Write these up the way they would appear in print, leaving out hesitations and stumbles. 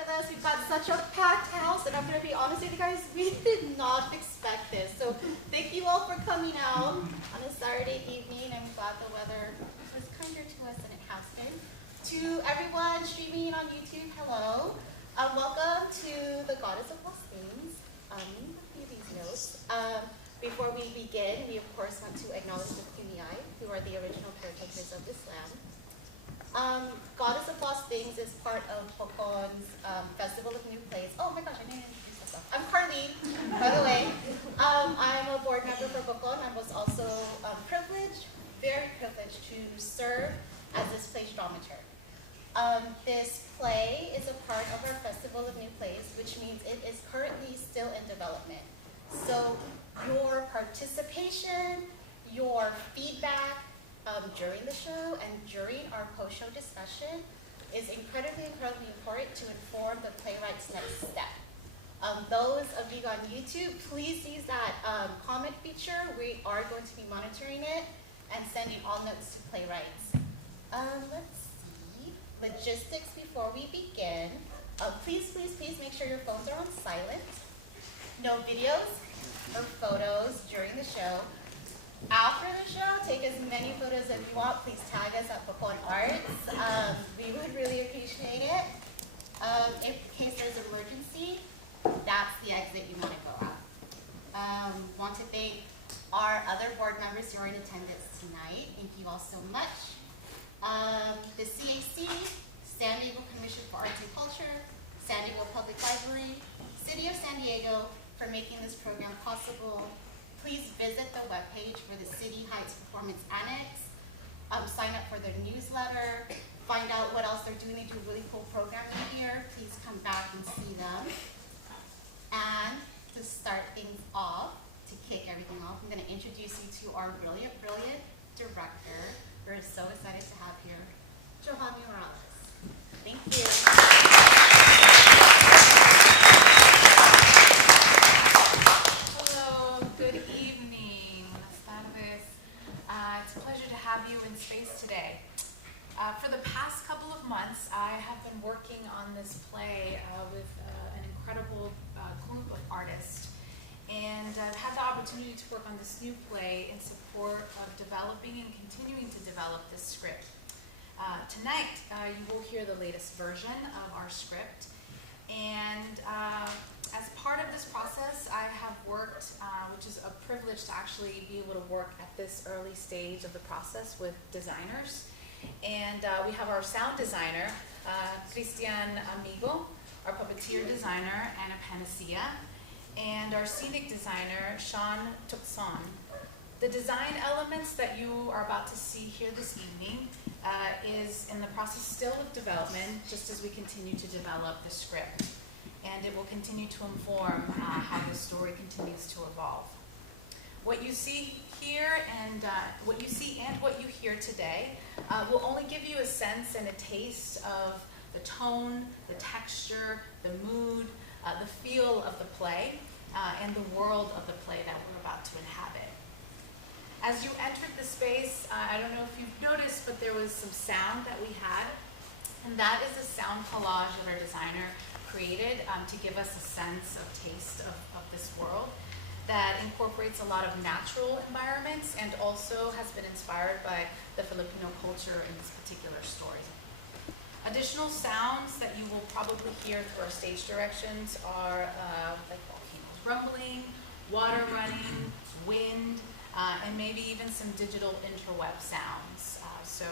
with us. We've got such a packed house, and I'm going to be honest with you guys, we did not expect this. So thank you all for coming out on a Saturday evening. I'm glad the weather was kinder to us than it has been. To everyone streaming on YouTube, hello. Welcome to the Goddess of Lost Things. A few of these notes. Before we begin, we of course want to acknowledge the Kumeyaay, who are the original caretakers of this land. Goddess of Lost Things is part of Bokon's Festival of New Plays. Oh my gosh, I didn't introduce myself. I'm Carly, by the way. I'm a board member for Bokon. I was also very privileged to serve as this play's dramaturg. This play is a part of our Festival of New Plays, which means it is currently still in development. So your participation, your feedback during the show and during our post-show discussion is incredibly important to inform the playwright's next step. Those of you on YouTube, please use that comment feature. We are going to be monitoring it and sending all notes to playwrights. Let's see. Logistics before we begin. Please make sure your phones are on silent. No videos or photos during the show. After the show, take as many photos as you want. Please tag us at Bokon Arts. We would really appreciate it. In case there's an emergency, that's the exit you want to go out. Want to thank our other board members who are in attendance tonight. Thank you all so much. The CAC, San Diego Commission for Arts and Culture, San Diego Public Library, City of San Diego for making this program possible. Please visit the webpage for the City Heights Performance Annex. Sign up for their newsletter. Find out what else they're doing. They do really cool programming here. Please come back and see them. And to start things off, to kick everything off, I'm going to introduce you to our brilliant director. We're so excited to have here, Johanny Morales. Thank you. Good evening. Buenas tardes. It's a pleasure to have you in space today. For the past couple of months, I have been working on this play with an incredible group of artists. And I've had the opportunity to work on this new play in support of developing and continuing to develop this script. Tonight, you will hear the latest version of our script. And as part of this process, I have worked, which is a privilege to actually be able to work at this early stage of the process with designers. And we have our sound designer, Cristian Amigo, our puppeteer designer, Anna Panacea, and our scenic designer, Sean Tucson. The design elements that you are about to see here this evening is in the process still of development, just as we continue to develop the script. And it will continue to inform how the story continues to evolve. What you see here and what you hear today will only give you a sense and a taste of the tone, the texture, the mood, the feel of the play, and the world of the play that we're about to inhabit. As you entered the space, I don't know if you've noticed, but there was some sound that we had, and that is a sound collage that our designer created to give us a sense of taste of this world that incorporates a lot of natural environments and also has been inspired by the Filipino culture in this particular story. Additional sounds that you will probably hear through our stage directions are like volcanoes rumbling, water running, wind, and maybe even some digital interweb sounds. So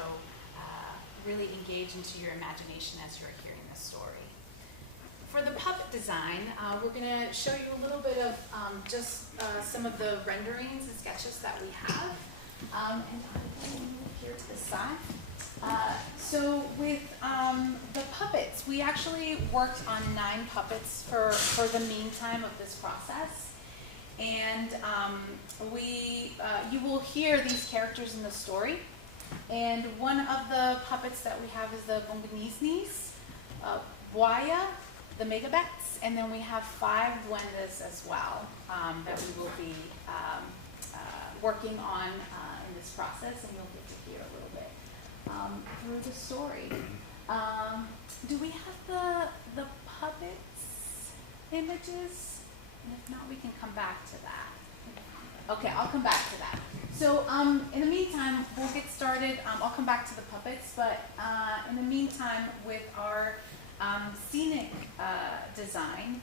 really engage into your imagination as you're hearing this story. For the puppet design, we're going to show you a little bit of just some of the renderings and sketches that we have. And I'm going to move here to the side. So with the puppets, we actually worked on 9 puppets for the meantime of this process. And you will hear these characters in the story. And one of the puppets that we have is the Bonganisnis, Buaya, the Megabats, and then we have 5 duendes as well that we will be working on in this process, and you'll get to hear a little bit through the story. Do we have the puppets images? And if not, we can come back to that. Okay, I'll come back to that. So in the meantime, we'll get started. I'll come back to the puppets, but in the meantime, with our scenic design,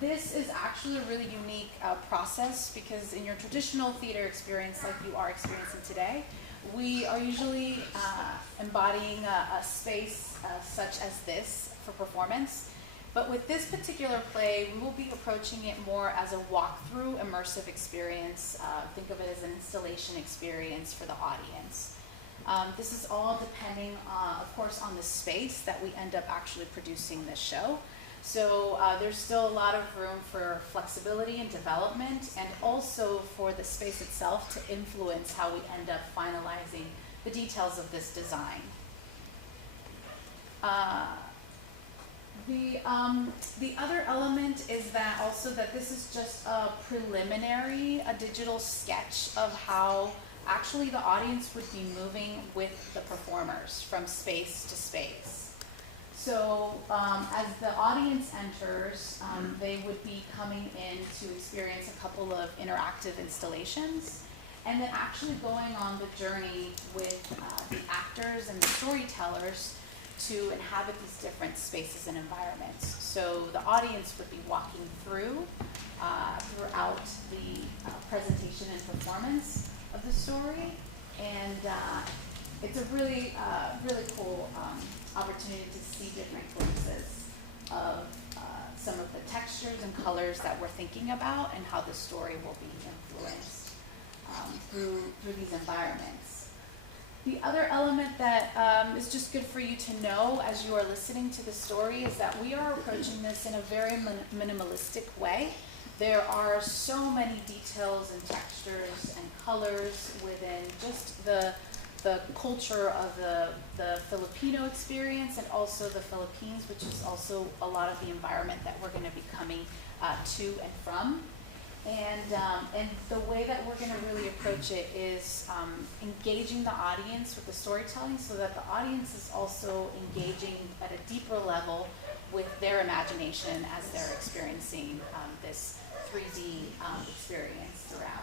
this is actually a really unique process because in your traditional theater experience, like you are experiencing today, we are usually embodying a space such as this for performance. But with this particular play, we will be approaching it more as a walkthrough immersive experience. Think of it as an installation experience for the audience. This is all depending, of course, on the space that we end up actually producing this show. So there's still a lot of room for flexibility and development, and also for the space itself to influence how we end up finalizing the details of this design. The other element is that also that this is just a preliminary, a digital sketch of how actually the audience would be moving with the performers from space to space. So as the audience enters, they would be coming in to experience a couple of interactive installations, and then actually going on the journey with the actors and the storytellers to inhabit these different spaces and environments. So the audience would be walking through throughout the presentation and performance of the story, and it's a really, really cool opportunity to see different glimpses of some of the textures and colors that we're thinking about and how the story will be influenced through these environments. The other element that is just good for you to know as you are listening to the story is that we are approaching this in a very minimalistic way. There are so many details and textures and colors within just the culture of the Filipino experience and also the Philippines, which is also a lot of the environment that we're going to be coming to and from. And the way that we're going to really approach it is engaging the audience with the storytelling so that the audience is also engaging at a deeper level with their imagination as they're experiencing this 3D experience throughout.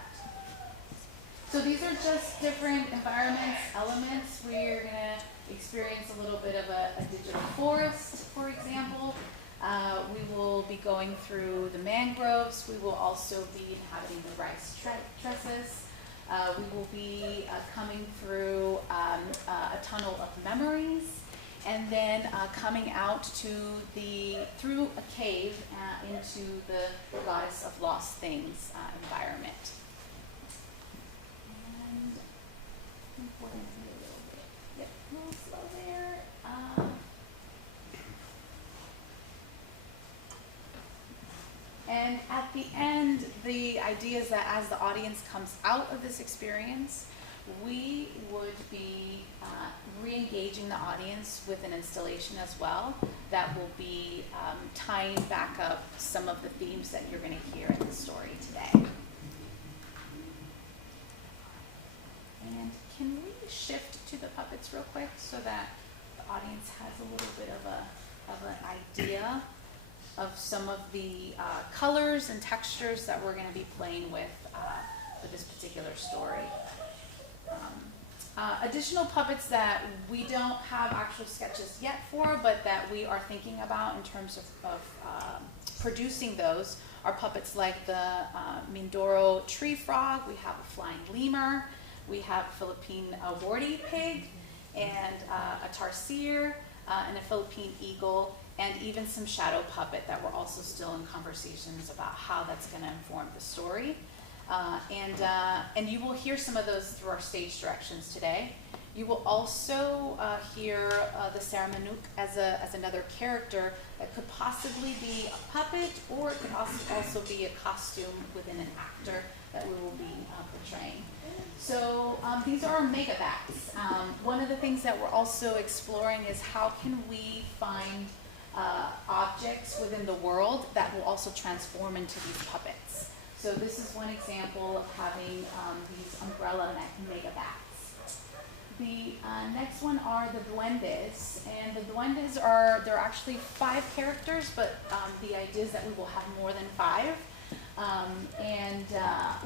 So these are just different environments, elements. We're going to experience a little bit of a digital forest, for example. We will be going through the mangroves. We will also be inhabiting the rice trusses. We will be coming through a tunnel of memories, and then coming out through a cave into the Goddess of Lost Things environment. And I think we're going to be a little slow there. And at the end, the idea is that as the audience comes out of this experience, we would be re-engaging the audience with an installation as well that will be tying back up some of the themes that you're going to hear in the story today. And can we shift to the puppets real quick so that the audience has a little bit of an idea of some of the colors and textures that we're going to be playing with for this particular story. Additional puppets that we don't have actual sketches yet for, but that we are thinking about in terms of producing those are puppets like the Mindoro tree frog. We have a flying lemur. We have a Philippine warty pig, and a tarsier, and a Philippine eagle, and even some shadow puppet that we're also still in conversations about how that's going to inform the story. And you will hear some of those through our stage directions today. You will also hear the Saramanuk as another character that could possibly be a puppet, or it could also be a costume within an actor that we will be portraying. So these are our megabats. One of the things that we're also exploring is how can we find objects within the world that will also transform into these puppets. So this is one example of having these umbrella megabats. The next one are the duendes, and the duendes they're actually 5 characters, but the idea is that we will have more than 5.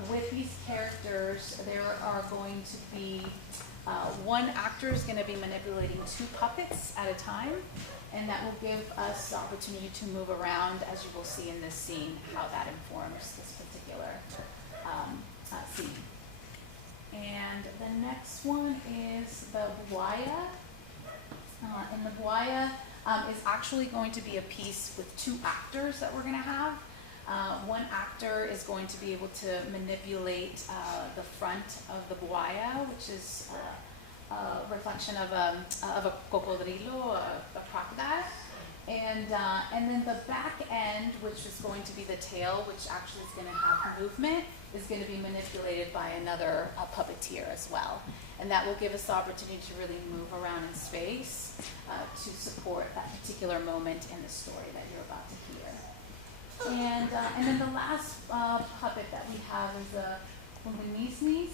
With these characters, there are going to be one actor is going to be manipulating 2 puppets at a time, and that will give us the opportunity to move around, as you will see in this scene, how that informs this particular scene. And the next one is the buaya. And the buaya is actually going to be a piece with 2 actors that we're going to have. One actor is going to be able to manipulate the front of the buaya, which is a reflection of a cocodrilo, a crocodile. And then the back end, which is going to be the tail, which actually is going to have movement, is going to be manipulated by another puppeteer as well. And that will give us the opportunity to really move around in space to support that particular moment in the story that you're about to hear. And then the last puppet that we have is the Kungumisnis.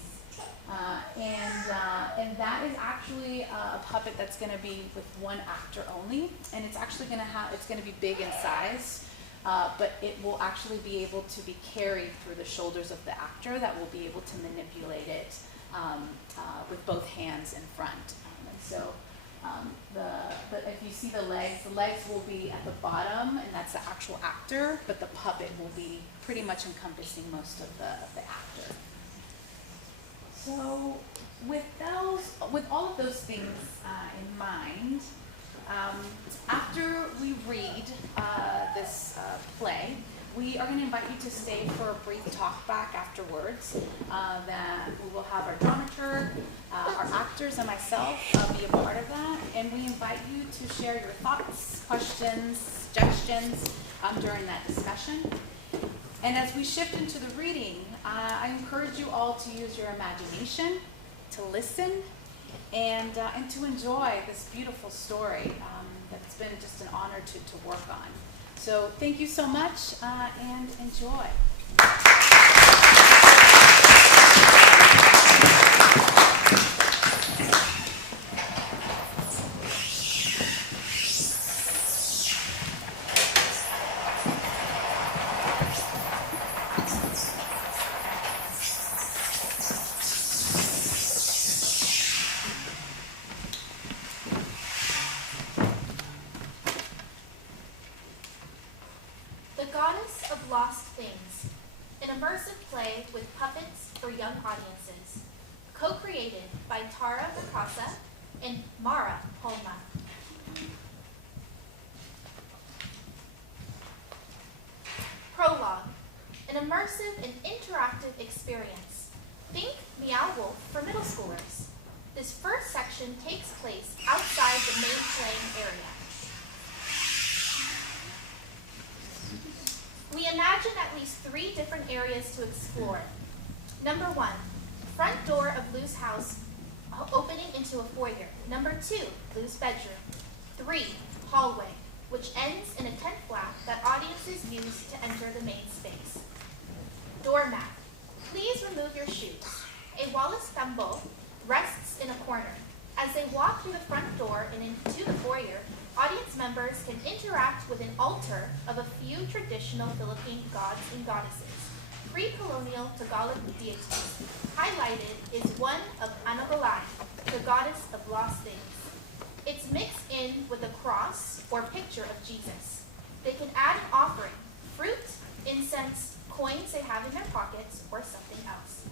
And that is actually a puppet that's going to be with 1 actor only, and it's actually going to be big in size, but it will actually be able to be carried through the shoulders of the actor that will be able to manipulate it with both hands in front. If you see the legs will be at the bottom, and that's the actual actor, but the puppet will be pretty much encompassing most of the actor. So with all of those things in mind, after we read this play, we are going to invite you to stay for a brief talk back afterwards. That we will have our dramaturg, our actors, and myself be a part of that. And we invite you to share your thoughts, questions, suggestions during that discussion. And as we shift into the reading, I encourage you all to use your imagination, to listen, and to enjoy this beautiful story that's been just an honor to work on. So thank you so much, and enjoy. The Goddess of Lost Things, an immersive play with puppets for young audiences, co-created by Tara Picasa and Mara Palma. Prologue, an immersive and interactive experience. Think Meow Wolf for middle schoolers. This first section takes place outside the main playing area. We imagine at least 3 different areas to explore. Number 1, front door of Lou's house opening into a foyer. Number 2, Lou's bedroom. 3, hallway, which ends in a tent flap that audiences use to enter the main space. Doormat. Please remove your shoes. A Wallace thimble rests in a corner. As they walk through the front door and into the foyer, audience members can interact with an altar of a few traditional Philippine gods and goddesses, pre-colonial Tagalog deities. Highlighted is one of Anabalay, the goddess of lost things. It's mixed in with a cross or picture of Jesus. They can add an offering, fruit, incense, coins they have in their pockets, or something else.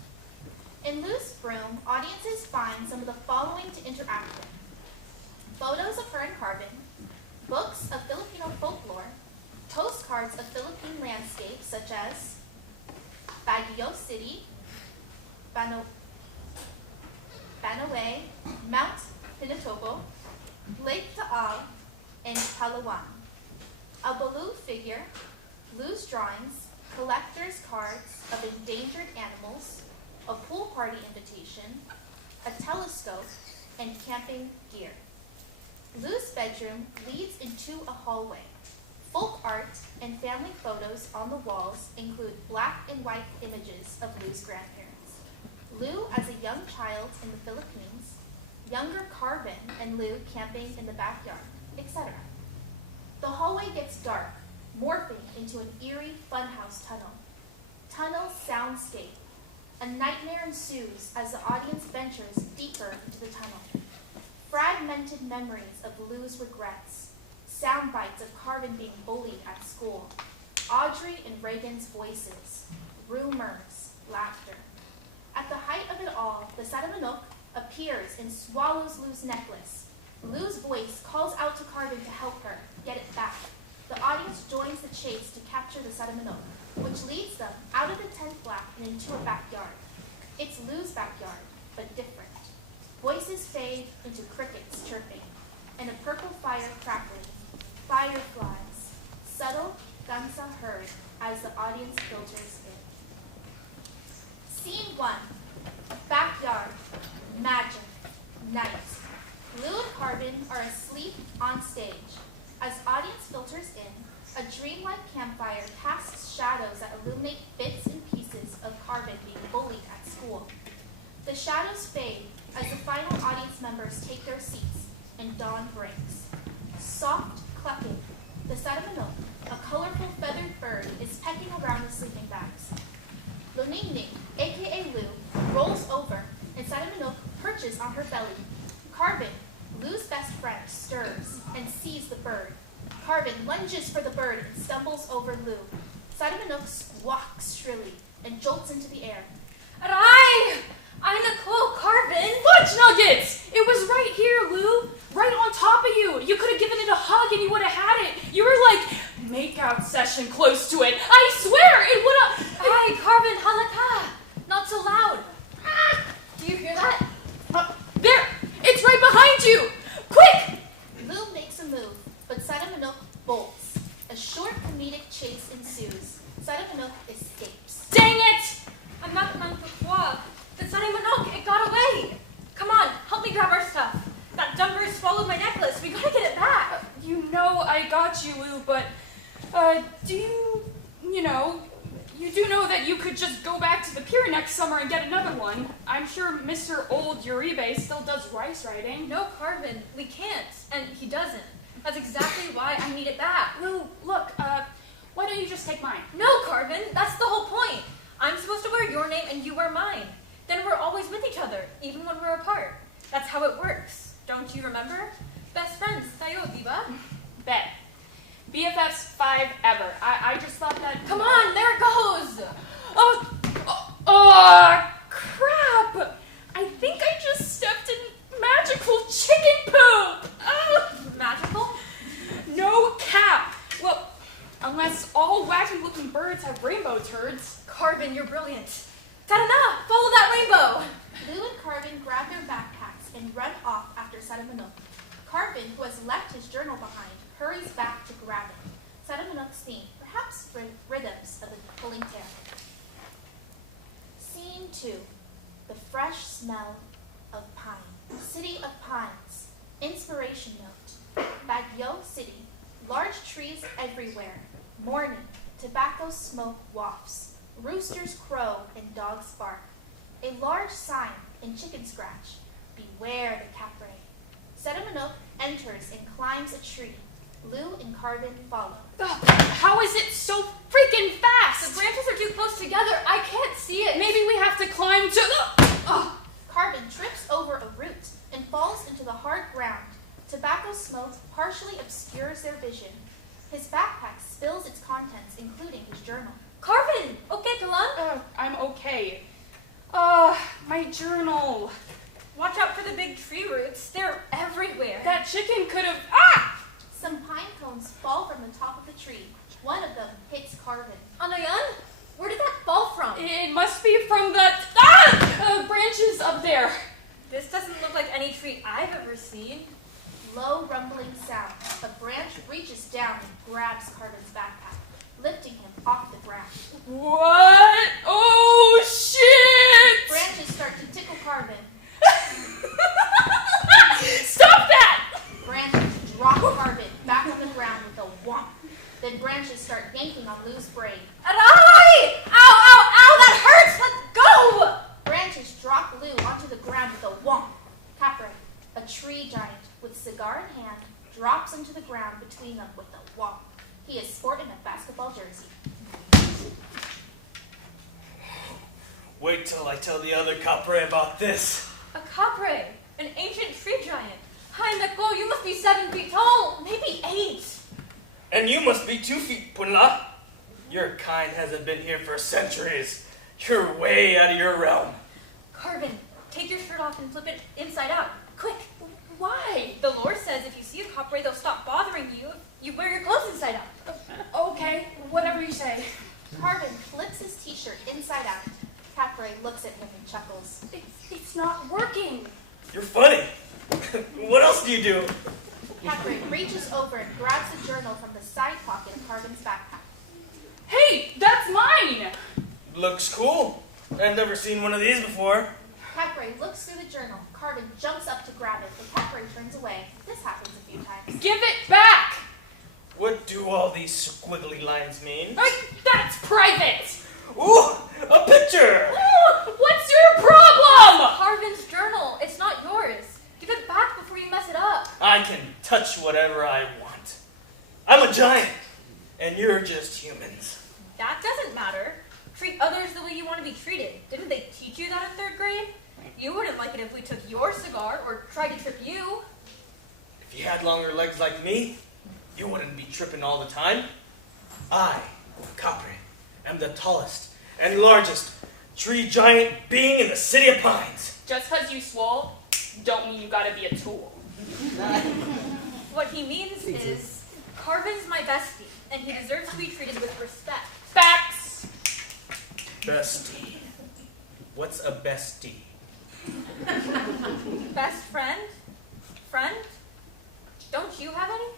In Lou's room, audiences find some of the following to interact with: photos of her in carbon, books of Filipino folklore, postcards of Philippine landscapes such as Baguio City, Banoay, Mount Pinatubo, Lake Taal, and Palawan. A Baloo figure, Lou's drawings, collector's cards of endangered animals, a pool party invitation, a telescope, and camping gear. Lou's bedroom leads into a hallway. Folk art and family photos on the walls include black and white images of Lou's grandparents. Lou as a young child in the Philippines, younger Carvin and Lou camping in the backyard, etc. The hallway gets dark, morphing into an eerie funhouse tunnel. Tunnel soundscape. A nightmare ensues as the audience ventures deeper into the tunnel. Fragmented memories of Lou's regrets. Sound bites of Carvin being bullied at school. Audrey and Reagan's voices. Rumors. Laughter. At the height of it all, the Sadamanok appears and swallows Lou's necklace. Lou's voice calls out to Carvin to help her get it back. The audience joins the chase to capture the Sadamanok, which leads them out of the tent flap and into a backyard. It's Lou's backyard, but different. Voices fade into crickets chirping, and a purple fire crackling. Fireflies. Subtle danza heard as the audience filters in. Scene 1. Backyard. Magic. Night. Lou and Carvin are asleep on stage. As audience filters in, a dreamlike campfire casts shadows that illuminate bits and pieces of Carvin being bullied at school. The shadows fade as the final audience members take their seats and dawn breaks. Soft clucking. The Sadamanok, a colorful feathered bird, is pecking around the sleeping bags. Luningning, aka Lou, rolls over and Sadamanok perches on her belly. Carvin, Lou's best friend, stirs and sees the bird. Carvin lunges for the bird and stumbles over Lou. Sadamanok squawks shrilly and jolts into the air. Arai! I'm Nicole Carvin. Fudge nuggets! It was right here, Lou. Right on top of you. You could have given it a hug and you would have had it. You were like, makeout session close to it. I swear, it would have... Arai, Carvin, halaka! Not so loud. Ah! Do you hear that? There! It's right behind you! Quick! Lou makes a move, but Sadamanok bolts. A short comedic chase ensues. Sadamanok escapes. Dang it! I'm not pourquoi. The Sadamanok, it got away. Come on, help me grab our stuff. That dumb bird swallowed my necklace. We gotta get it back. You know I got you, Lou, but, do you do know that you could just go back to the pier next summer and get another one. I'm sure Mr. Old Uribe still does rice riding. No, Carvin, we can't. And he doesn't. That's exactly why I need it back. Lou, look, why don't you just take mine? No, Carvin, that's the whole point. I'm supposed to wear your name and you wear mine. Then we're always with each other, even when we're apart. That's how it works. Don't you remember? Best friends, tayo, diba? Bet. BFFs 5 ever. I just thought that... Come on, there it goes! Crap! I think I just stepped in magical chicken poop! Magical? No cap! Well, unless all wacky-looking birds have rainbow turds. Carvin, you're brilliant. Ta-da-na! Follow that rainbow! Lou and Carvin grab their backpacks and run off after Sadamanok. Carvin, who has left his journal behind, hurries back to grab it. Sadamanok's theme, perhaps rhythms of the pulling tail. Scene 2. The fresh smell of pine. City of Pines. Inspiration note. Baguio City. Large trees everywhere. Morning. Tobacco smoke wafts. Roosters crow and dogs bark. A large sign in chicken scratch. Beware the capre. Sadamanok enters and climbs a tree. Lou and Carvin follow. How is it so freaking fast? The branches are too close together. I can't see it. Maybe we have to climb to the... Carvin trips over a root and falls into the hard ground. Tobacco smoke partially obscures their vision. His backpack spills its contents, including his journal. Carvin, okay, Kalan? I'm okay. My journal. Watch out for the big tree roots. They're everywhere. That chicken could have... Some pine cones fall from the top of the tree. One of them hits Carvin. Anayan? Where did that fall from? It must be from the... branches up there. This doesn't look like any tree I've ever seen. Low rumbling sound. A branch reaches down and grabs Carvin's backpack, lifting him off the ground. What? Oh, shit! Branches start to tickle Carvin. Stop that! Branches drop Carvin back on the ground with a whomp. Then branches start yanking on Lou's brain. Arai! Ow, ow, ow, that hurts! Let go! Branches drop Lou onto the ground with a whomp. Capre. tree giant, with cigar in hand, drops into the ground between them with a whomp. He is sporting a basketball jersey. Wait till I tell the other Capre about this. A capre, an ancient tree giant. Hi, Neko, you must be 7 feet tall, maybe 8. And you must be 2 feet, Punla. Your kind hasn't been here for centuries. You're way out of your realm. Carvin, take your shirt off and flip it inside out. Quick. Why? The lore says if you see a capre, they'll stop bothering you if you wear your clothes inside out. Okay, whatever you say. Carvin flips his t-shirt inside out. Capre looks at him and chuckles. It's not working. You're funny. What else do you do? Capre reaches over and grabs a journal from the side pocket of Carvin's backpack. Hey, that's mine! Looks cool. I've never seen one of these before. Capre looks through the journal. Carvin jumps up to grab it, but Capre turns away. This happens a few times. Give it back! What do all these squiggly lines mean? That's private! Ooh, a picture! What's your problem? Carvin's journal, it's not yours. Give it back before you mess it up. I can touch whatever I want. I'm a giant, and you're just humans. That doesn't matter. Treat others the way you want to be treated. Didn't they teach you that in 3rd grade? You wouldn't like it if we took your cigar or tried to trip you. If you had longer legs like me, you wouldn't be tripping all the time. I, Capre, am the tallest and largest tree giant being in the City of Pines. Just because you swole, don't mean you gotta be a tool. What he means is, Carvin's my bestie, and he deserves to be treated with respect. Facts! Bestie. What's a bestie? Best friend? Friend? Don't you have any?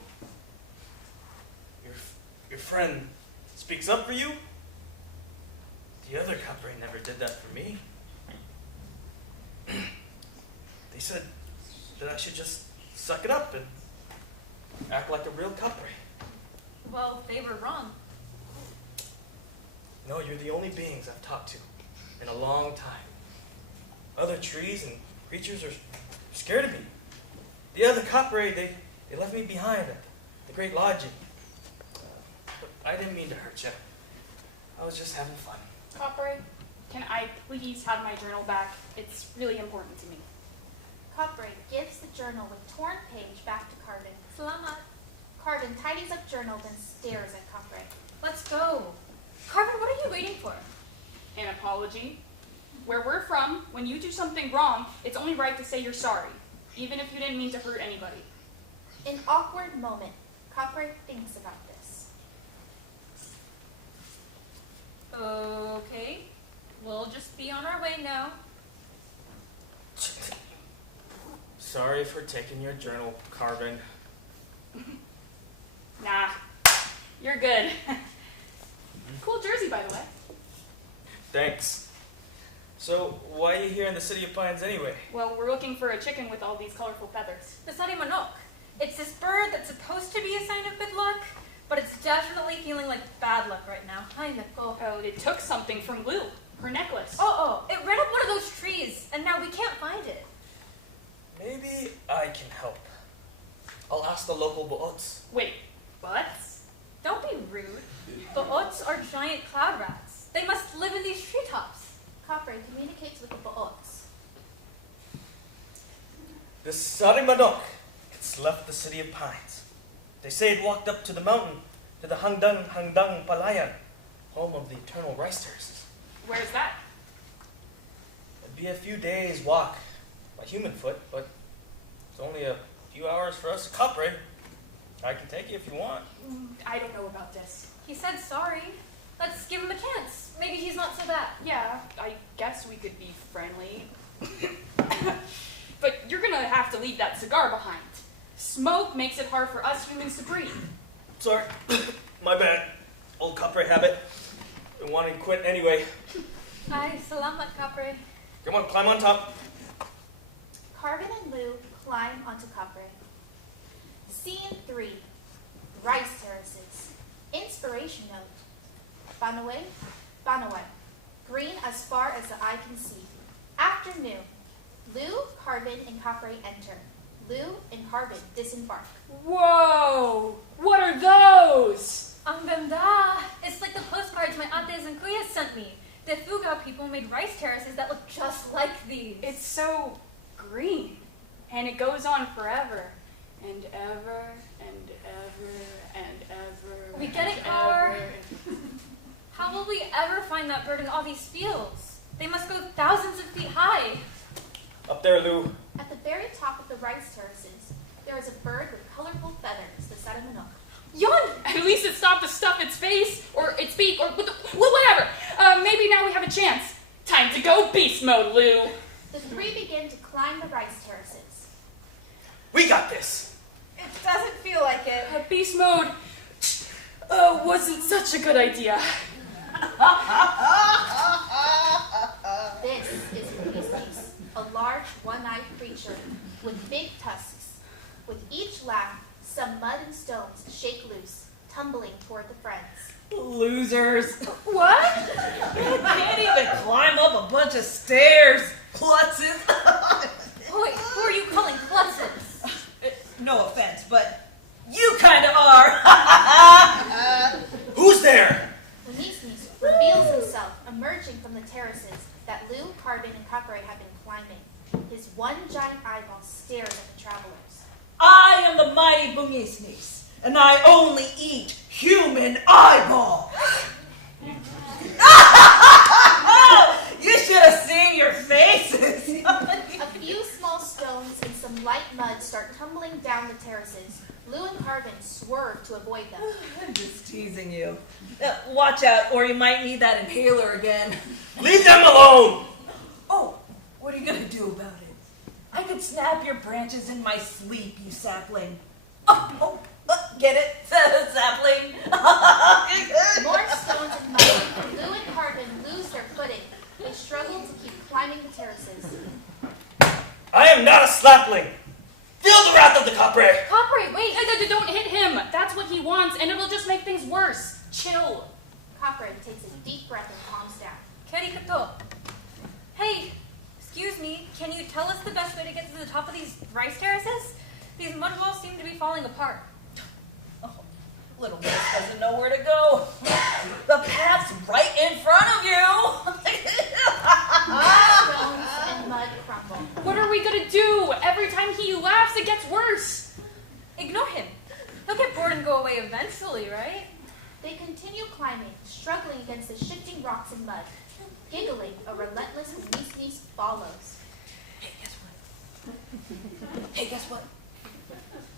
Your friend speaks up for you? The other Capre never did that for me. They said that I should just suck it up and act like a real Capre. Well, they were wrong. No, you're the only beings I've talked to in a long time. Other trees and creatures are scared of me. The other Capre, they left me behind at the Great Lodging. But I didn't mean to hurt you. I was just having fun. Capre, can I please have my journal back? It's really important to me. Capre gives the journal with torn page back to Carvin. Salamat. Carvin tidies up journal, then stares at Capre. Let's go. Carvin, what are you waiting for? An apology? Where we're from, when you do something wrong, it's only right to say you're sorry, even if you didn't mean to hurt anybody. An awkward moment. Capre thinks about this. Okay. We'll just be on our way now. Sorry for taking your journal, Carvin. Nah, you're good. Cool jersey, by the way. Thanks. So, why are you here in the City of Pines anyway? Well, we're looking for a chicken with all these colorful feathers. The Sari Manok. It's this bird that's supposed to be a sign of good luck, but it's definitely feeling like bad luck right now. Hi, Neko. Oh, it took something from Lou, her necklace. Oh, it ran up one of those trees, and now we can't find it. Maybe I can help. I'll ask the local Bo'ots. Wait, what? Don't be rude. The Ots are giant cloud rats. They must live in these treetops. Capre communicates with the Bo'ots. The Sarimanok. It's left the City of Pines. They say it walked up to the mountain, to the Hangdang Palayan, home of the eternal Ricers. Where's that? It'd be a few days' walk by human foot, but it's only a few hours for us to Capre. I can take you if you want. I don't know about this. He said sorry. Let's give him a chance. Maybe he's not so bad. Yeah, I guess we could be friendly. But you're gonna have to leave that cigar behind. Smoke makes it hard for us humans to breathe. Sorry, my bad. Old Capre habit. Been wanting to quit anyway. Hi, salamat, Capre. Come on, climb on top. Carvin and Lou climb onto Capre. Scene 3. Rice terraces. Inspiration note. Banaway, Banaway. Green as far as the eye can see. Afternoon. Lou, Carvin, and Capre enter. Lou and Carbon disembark. Whoa! What are those? Ang ganda! It's like the postcards my aunties and kuyas sent me. The Fugao people made rice terraces that look just like these. It's so green. And it goes on forever. And ever, and ever, and ever. We get it, and Car. ever. How will we ever find that bird in all these fields? They must go thousands of feet high. Up there, Lou. At the very top of the rice terraces, there is a bird with colorful feathers, the Saramanok. Yon! At least it stopped to stuff its face, or its beak, or whatever. Maybe now we have a chance. Time to go beast mode, Lou. The three begin to climb the rice terraces. We got this. It doesn't feel like it. Beast mode wasn't such a good idea. This is Luisnis, a large one-eyed creature with big tusks. With each laugh, some mud and stones shake loose, tumbling toward the friends. Losers. What? Can't even climb up a bunch of stairs. Klutzes. Wait, who are you calling klutzes? No offense, but you kind of are. Who's there? Luisnis reveals himself, emerging from the terraces that Lou, Carbon, and Copperay have been climbing. His one giant eyeball stares at the travelers. I am the mighty Bungisnis, and I only eat human eyeballs. You should have seen your faces. A few small stones and some light mud start tumbling down the terraces. Lou and Carbon swerve to avoid them. I'm just teasing you. Watch out, or you might need that inhaler again. Leave them alone! Oh, what are you gonna do about it? I could snap your branches in my sleep, you sapling. Get it? Sapling. More stones and mud. Lou and Carbon lose their footing. They struggle to keep climbing the terraces. I am not a slapling. Feel the wrath of the Capre. Copperay, wait! Don't hit him! That's what he wants, and it'll just make things worse. Chill. Copperay takes a deep breath and calms down. Kerikato. Hey, excuse me, can you tell us the best way to get to the top of these rice terraces? These mud walls seem to be falling apart. Little miss doesn't know where to go. The path's right in front of you. Stones and mud crumble. What are we gonna do? Every time he laughs, it gets worse. Ignore him. He'll get bored and go away eventually, right? They continue climbing, struggling against the shifting rocks and mud. Giggling, a relentless Luisnis follows. Hey, guess what? Hey, guess what?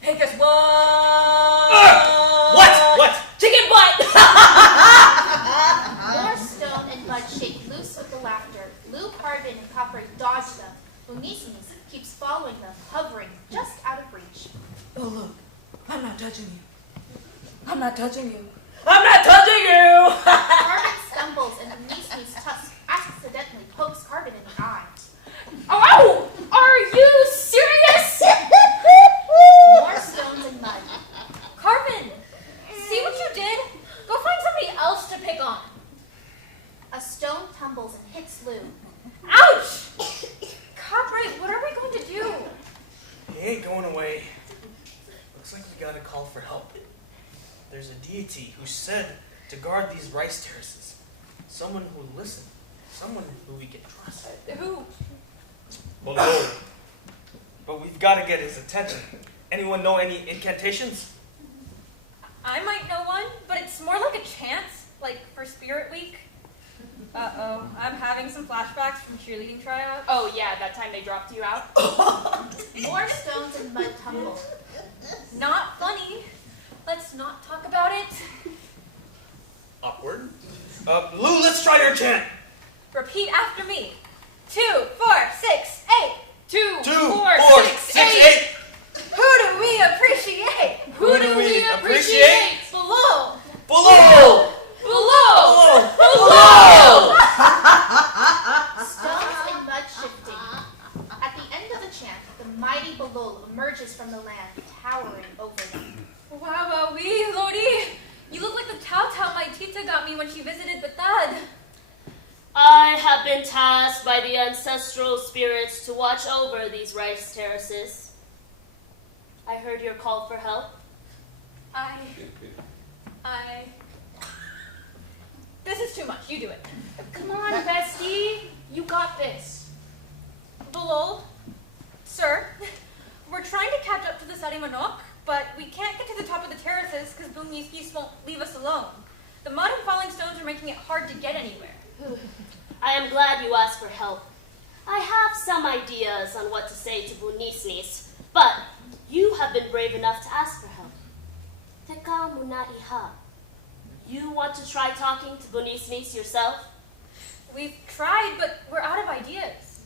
Hey, guess what? What? Chicken butt! More stone and mud shake loose with the laughter. Lou, Carbon, and Copperay dodge them. Luisnis keeps following them, hovering just out of reach. Oh, look. I'm not touching you. I'm not touching you. I'm not touching you! Carbon stumbles and Luisnis' tusk accidentally pokes Carbon in the eye. Oh! Are you serious? More stones and mud. Carbon, see what you did? Go find somebody else to pick on. A stone tumbles and hits Lou. Ouch! Copperay, what are we going to do? He ain't going away. Looks like we gotta call for help. There's a deity who said to guard these rice terraces. Someone who will listen. Someone who we can trust. Who? Below. But we've got to get his attention. Anyone know any incantations? I might know one, but it's more like a chance, like for Spirit Week. Uh-oh, I'm having some flashbacks from cheerleading tryouts. Oh yeah, that time they dropped you out. More stones and mud tumble. Not funny. Let's not talk about it. Awkward. Lou, let's try your chant. Repeat after me. 2, 4, 6, 8. 2, 2, 4, 4, 6, 6, 8. 8. Who do we appreciate? Who do we appreciate? Below. Below. Below! Below. Stones and mud shifting. At the end of the chant, the mighty Balol emerges from the land, towering over them. Wow, wee, Lodi. You look like the Tao Tao my tita got me when she visited Batad. I have been tasked by the ancestral spirits to watch over these rice terraces. I heard your call for help. This is too much. You do it. Come on, bestie. You got this. Bulol, sir, we're trying to catch up to the Sarimanok, but we can't get to the top of the terraces because Boomyskis won't leave us alone. The mud and falling stones are making it hard to get anywhere. I am glad you asked for help. I have some ideas on what to say to Bunisnis, but you have been brave enough to ask for help. Teka muna iha. You want to try talking to Bunisnis yourself? We've tried, but we're out of ideas.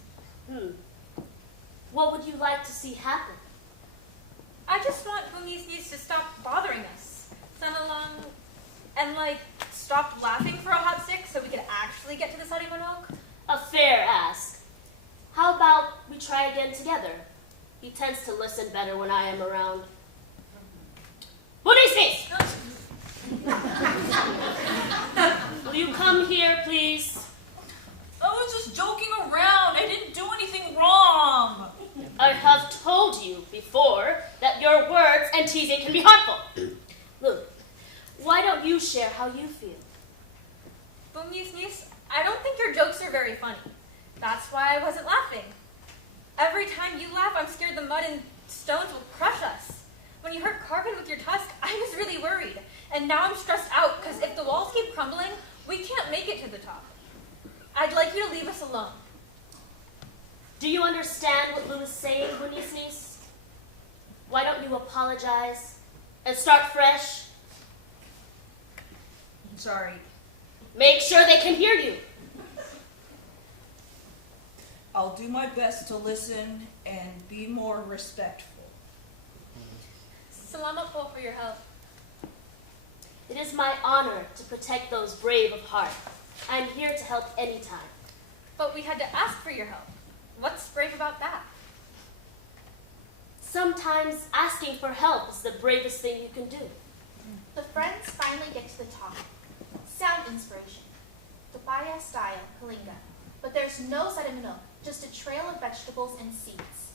What would you like to see happen? I just want Boomyskis to stop bothering us. Sanalong, and stop laughing for a hot sec so we can actually get to the Sarimanok. A fair ask. How about we try again together? He tends to listen better when I am around. Bunisnis! Will you come here, please? I was just joking around. I didn't do anything wrong. I have told you before that your words and teasing can be harmful. Look, why don't you share how you feel? Boomyskis, I don't think your jokes are very funny. That's why I wasn't laughing. Every time you laugh, I'm scared the mud and stones will crush us. When you hurt Carbon with your tusk, I was really worried. And now I'm stressed out because if the walls keep crumbling, we can't make it to the top. I'd like you to leave us alone. Do you understand what Lou is saying, Bunisnis? Why don't you apologize and start fresh? I'm sorry. Make sure they can hear you. I'll do my best to listen and be more respectful. Salamat po for your help. It is my honor to protect those brave of heart. I'm here to help anytime. But we had to ask for your help. What's brave about that? Sometimes asking for help is the bravest thing you can do. The friends finally get to the top. Sound inspiration. Topaya style, Kalinga. But there's no Sarimanok, just a trail of vegetables and seeds.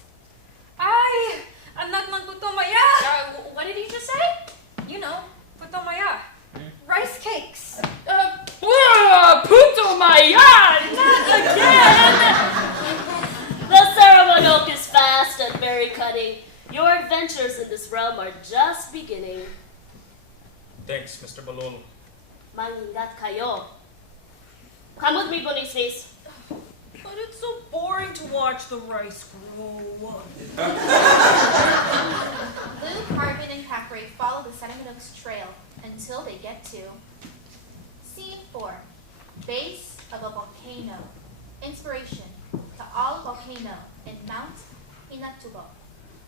Ay! Anak ng putomaya! What did you just say? You know, putomaya. Rice cakes. Puto Maya! Not again! The Sarimanok is fast and very cunning. Your adventures in this realm are just beginning. Thanks, Mr. Balolo. Mangingat kayo. Come with me, Bunisnis. But it's so boring to watch the rice grow. Lou, Carbon, and Kakray follow the Sarimanok's trail until they get to Scene 4, Base of a Volcano. Inspiration, Taal Volcano in Mount Pinatubo.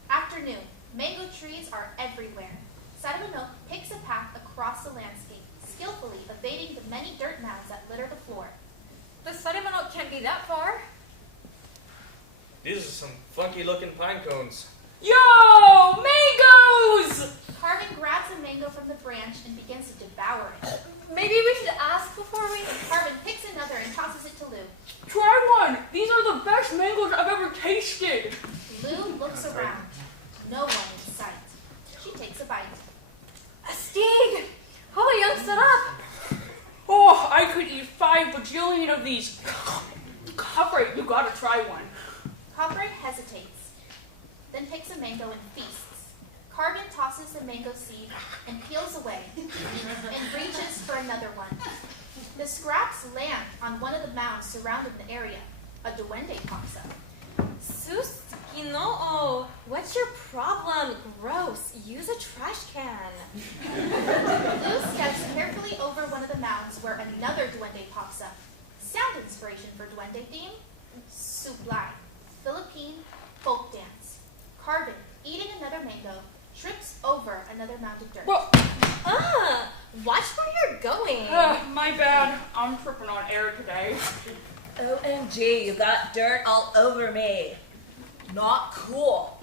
Afternoon, mango trees are everywhere. Sarimanok picks a path across the landscape, skillfully evading the many dirt mounds that litter the floor. The Sarimanok can't be that far. These are some funky looking pine cones. Yo! Mangoes! Carbon grabs a mango from the branch and begins to devour it. Maybe we should ask before we... Carbon picks another and tosses it to Lou. Try one! These are the best mangoes I've ever tasted! Lou looks around. No one in sight. She takes a bite. Astig! How young set up? Oh, I could eat 5 bajillion of these. Copper, you gotta try one. Copper hesitates, then picks a mango and feasts. Carbon tosses the mango seed and peels away, and reaches for another one. The scraps land on one of the mounds surrounding the area. A duende pops up. Sus, Ginoo, what's your problem? Gross. Use a trash can. Lou steps carefully over one of the mounds where another duende pops up. Sound inspiration for duende theme? Sublime. Philippine folk dance. Carbon, eating another mango, trips over another mound of dirt. Well, Watch where you're going. my bad. I'm tripping on air today. OMG, you got dirt all over me. Not cool.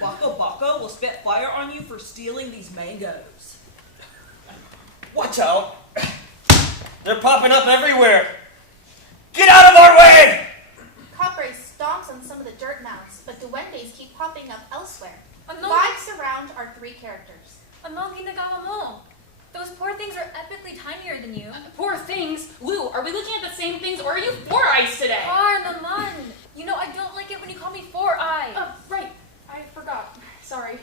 Baka Baka will spit fire on you for stealing these mangoes. Watch out! They're popping up everywhere! Get out of our way! Copray stomps on some of the dirt mounds, but duendes keep popping up elsewhere. Ano? 5 surround our 3 characters. Ano ginagawa mo? Those poor things are epically tinier than you. Poor things. Lou, are we looking at the same things, or are you 4 eyes today? Car naman. You know, I don't like it when you call me 4-Eye. Right. I forgot. Sorry.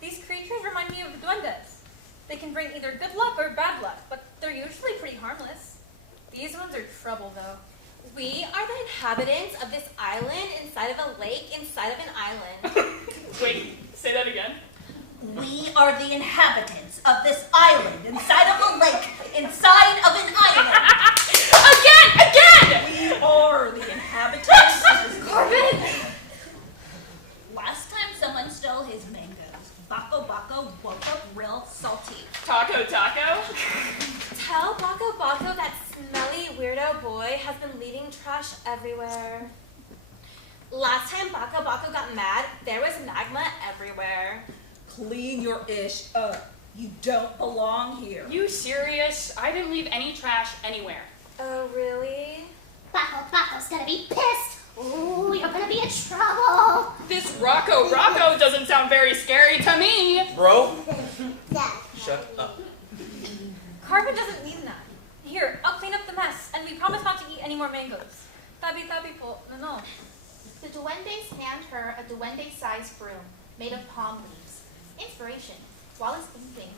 These creatures remind me of duendes. They can bring either good luck or bad luck, but they're usually pretty harmless. These ones are trouble, though. We are the inhabitants of this island inside of a lake inside of an island. Wait, say that again. We are the inhabitants of this island inside of a lake inside of an island. Again! We are the inhabitants of this Corbin! Last time someone stole his mangoes, Bako Bako woke up real salty. Taco. Tell Bako Bako that smelly weirdo boy has been leaving trash everywhere. Last time Bako Bako got mad, there was magma everywhere. Clean your ish up. You don't belong here. You serious? I didn't leave any trash anywhere. Oh, really? Baco's gonna be pissed. Ooh, you're gonna be in trouble. This Rocco doesn't sound very scary to me. Bro, shut up. Corbin doesn't mean that. Here, I'll clean up the mess, and we promise not to eat any more mangoes. Tabi po, no. The duendes hand her a duende-sized broom made of palm leaves. Inspiration. Wallace thinking.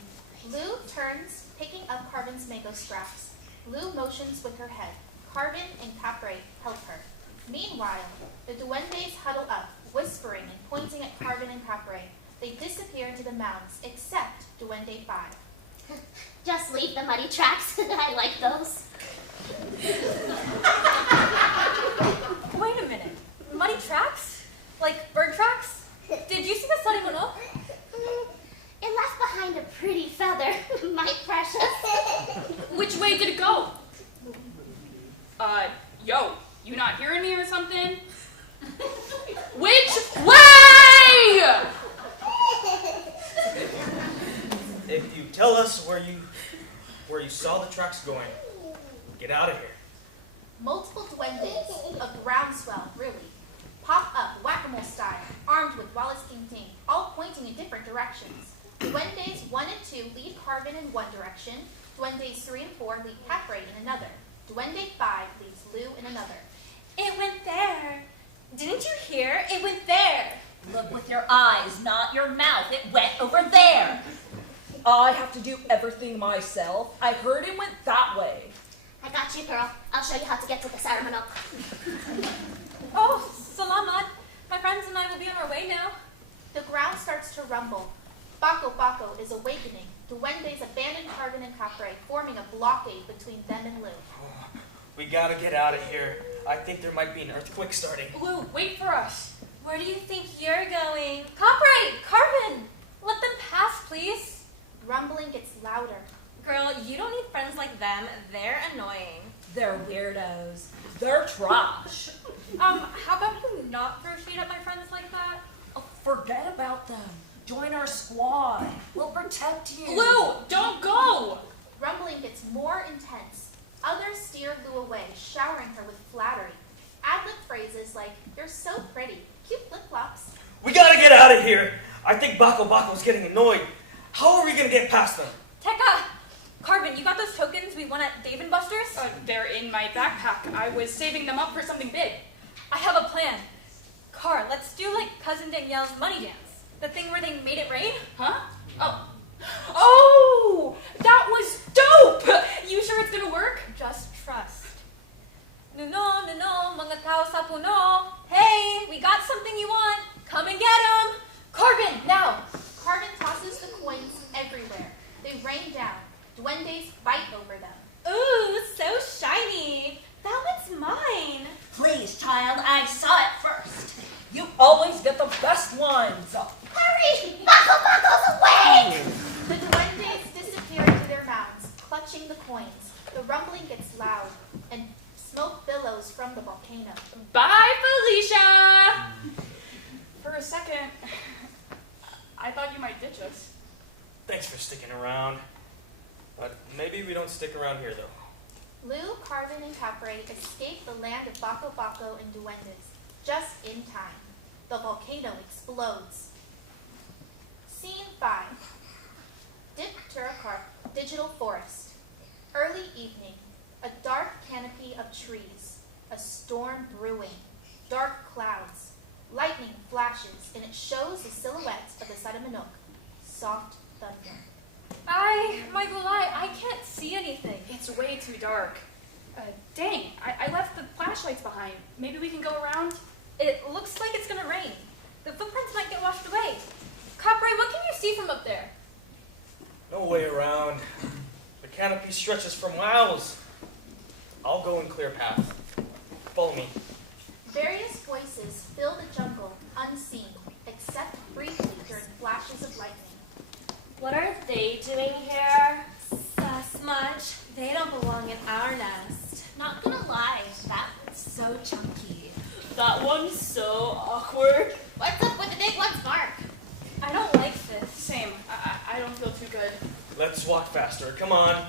Lou turns, picking up Carvin's mango scraps. Lou motions with her head. Carvin and Capre help her. Meanwhile, the duendes huddle up, whispering and pointing at Carvin and Capre. They disappear into the mounds, except Duende 5. Just leave the muddy tracks. I like those. Wait a minute. Muddy tracks? Like bird tracks? Did you see the Sarimono? It left behind a pretty feather, my precious. Which way did it go? Yo, you not hearing me or something? Which way? If you tell us where you saw the tracks going, get out of here. Multiple duendes, a groundswell, really, pop up whack-a-mole style, armed with Wallace King Ting, all pointing in different directions. Duendes 1 and 2 lead Carvin in one direction. Duendes 3 and 4 lead Capre in another. Duende 5 leads Lou in another. It went there. Didn't you hear? It went there. Look with your eyes, not your mouth. It went over there. I have to do everything myself. I heard it went that way. I got you, girl. I'll show you how to get to the Sarimono. Oh, salamat. My friends and I will be on our way now. The ground starts to rumble. Bako Bako is awakening. Duendes abandon Carvin and Capre, forming a blockade between them and Lou. We gotta get out of here. I think there might be an earthquake starting. Lou, wait for us. Where do you think you're going? Capre! Carvin! Let them pass, please. Rumbling gets louder. Girl, you don't need friends like them. They're annoying. They're weirdos. They're trash. How about you not throw shade at my friends like that? Oh, forget about them. Join our squad. We'll protect you. Lou, don't go! Rumbling gets more intense. Others steer Lou away, showering her with flattery. Ad-lib phrases like, "You're so pretty," "cute flip-flops." We gotta get out of here. I think Bako Bako's getting annoyed. How are we gonna get past them? Tekka! Carvin, you got those tokens we won at Dave & Buster's? They're in my backpack. I was saving them up for something big. I have a plan. Car, let's do like Cousin Danielle's money dance. The thing where they made it rain? Huh? Oh, that was dope! You sure it's gonna work? Just trust. Nuno, mga tao sa puno. Hey, we got something you want. Come and get 'em. Carvin, now. Carvin tosses the coins everywhere. They rain down. Duendes fight over them. Ooh, so shiny. That one's mine. Please, child, I saw it first. You always get the best ones. Hurry! Baco's away! The duendes disappear into their mounds, clutching the coins. The rumbling gets loud, and smoke billows from the volcano. Bye, Felicia! For a second, I thought you might ditch us. Thanks for sticking around. But maybe we don't stick around here, though. Lou, Carvin, and Capre escape the land of Bako Bako and duendes. just in time. The volcano explodes. Scene 5. Dip Turakarp Digital Forest. Early evening. A dark canopy of trees. A storm brewing. Dark clouds. Lightning flashes, and it shows the silhouette of the Sadamanok. Soft thunder. Michael, I can't see anything. It's way too dark. Dang, I left the flashlights behind. Maybe we can go around? It looks like it's gonna rain. The footprints might get washed away. Capri, what can you see from up there? No way around. The canopy stretches for miles. I'll go and clear a path. Follow me. Various voices fill the jungle, unseen, except briefly during flashes of lightning. What are they doing here? Sus much. They don't belong in our nest. Not gonna lie, that one's so chunky. That one's so awkward. What's up with the big one's Mark? I don't like this. Same. I don't feel too good. Let's walk faster. Come on.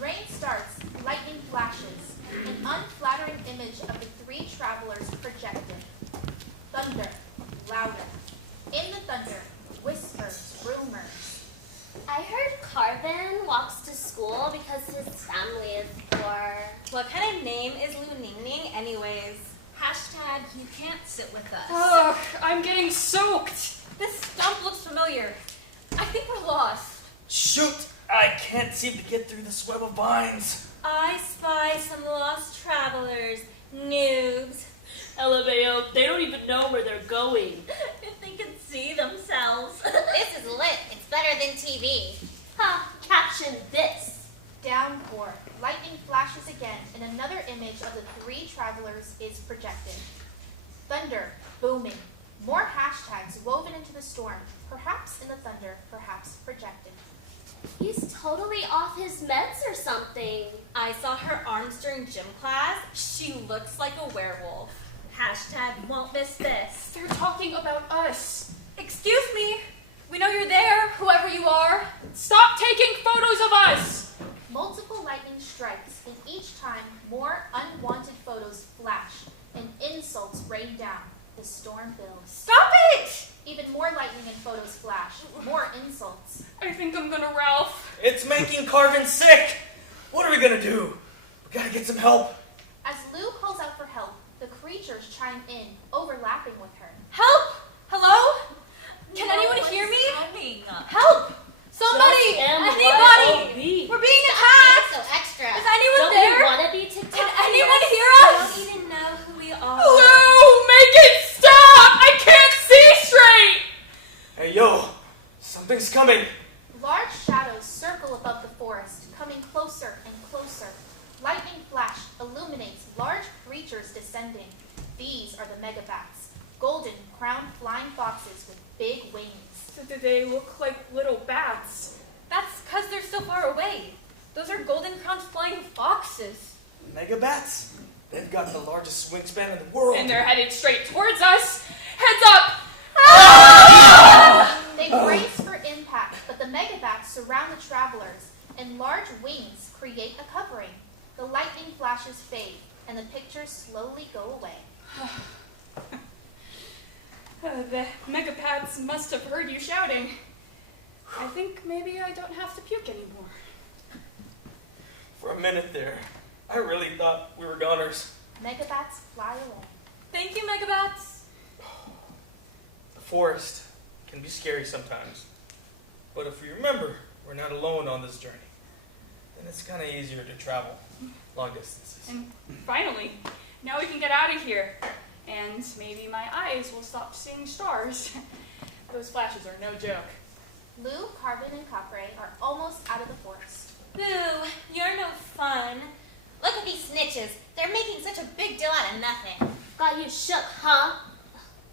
Rain starts, lightning flashes, an unflattering image of the three travelers projected. Thunder, louder. In the thunder, whispers, rumors. I heard Carbon walks to school because his family is poor. What kind of name is Lu Ning Ning anyways? Hashtag you can't sit with us. Ugh, I'm getting soaked. This stump looks familiar. I think we're lost. Shoot! I can't seem to get through this web of vines. I spy some lost travelers. Noobs. LMAO, they don't even know where they're going. If they can see themselves. This is lit. It's better than TV. Ha! Caption this. Downpour, lightning flashes again, and another image of the three travelers is projected. Thunder, booming. More hashtags woven into the storm, perhaps in the thunder, perhaps projected. He's totally off his meds or something. I saw her arms during gym class. She looks like a werewolf. Hashtag won't miss this. They're talking about us. Excuse me. We know you're there, whoever you are. Stop taking photos of us! Multiple lightning strikes, and each time more unwanted photos flash, and insults rain down. The storm builds. Stop it! Even more lightning and photos flash, more insults. I think I'm gonna Ralph. It's making Carvin sick. What are we gonna do? We gotta get some help. As Lou calls out for help, the creatures chime in, overlapping with her. Help! Hello? Can anyone hear me? Help! Somebody! Just Anybody! MYOB. We're being Being attacked! so extra. Is anyone Don't there? you want to be TikTok? Can anyone hear I us? don't even know who we are. Lou, make it stop! I can't see straight! Hey, yo. Something's coming. Large shadows circle above the forest, coming closer and closer. Lightning flash illuminates large creatures descending. These are the megabats, golden crowned flying foxes with big wings. Do they look like little bats? That's because they're so far away. Those are golden crowned flying foxes. Megabats? They've got the largest wingspan in the world. And they're headed straight towards us. Heads up! They brace for impact, but the megabats surround the travelers, and large wings create a covering. The lightning flashes fade, and the pictures slowly go away. The megapats must have heard you shouting. I think maybe I don't have to puke anymore. For a minute there, I really thought we were goners. Megabats fly away. Thank you, Megabats. The forest can be scary sometimes. But if we remember, we're not alone on this journey. Then it's kind of easier to travel long distances. And finally, now we can get out of here. And maybe my eyes will stop seeing stars. Those flashes are no joke. Lou, Carbon, and Capre are almost out of the forest. Boo, you're no fun. Look at these snitches. They're making such a big deal out of nothing. Got you shook, huh?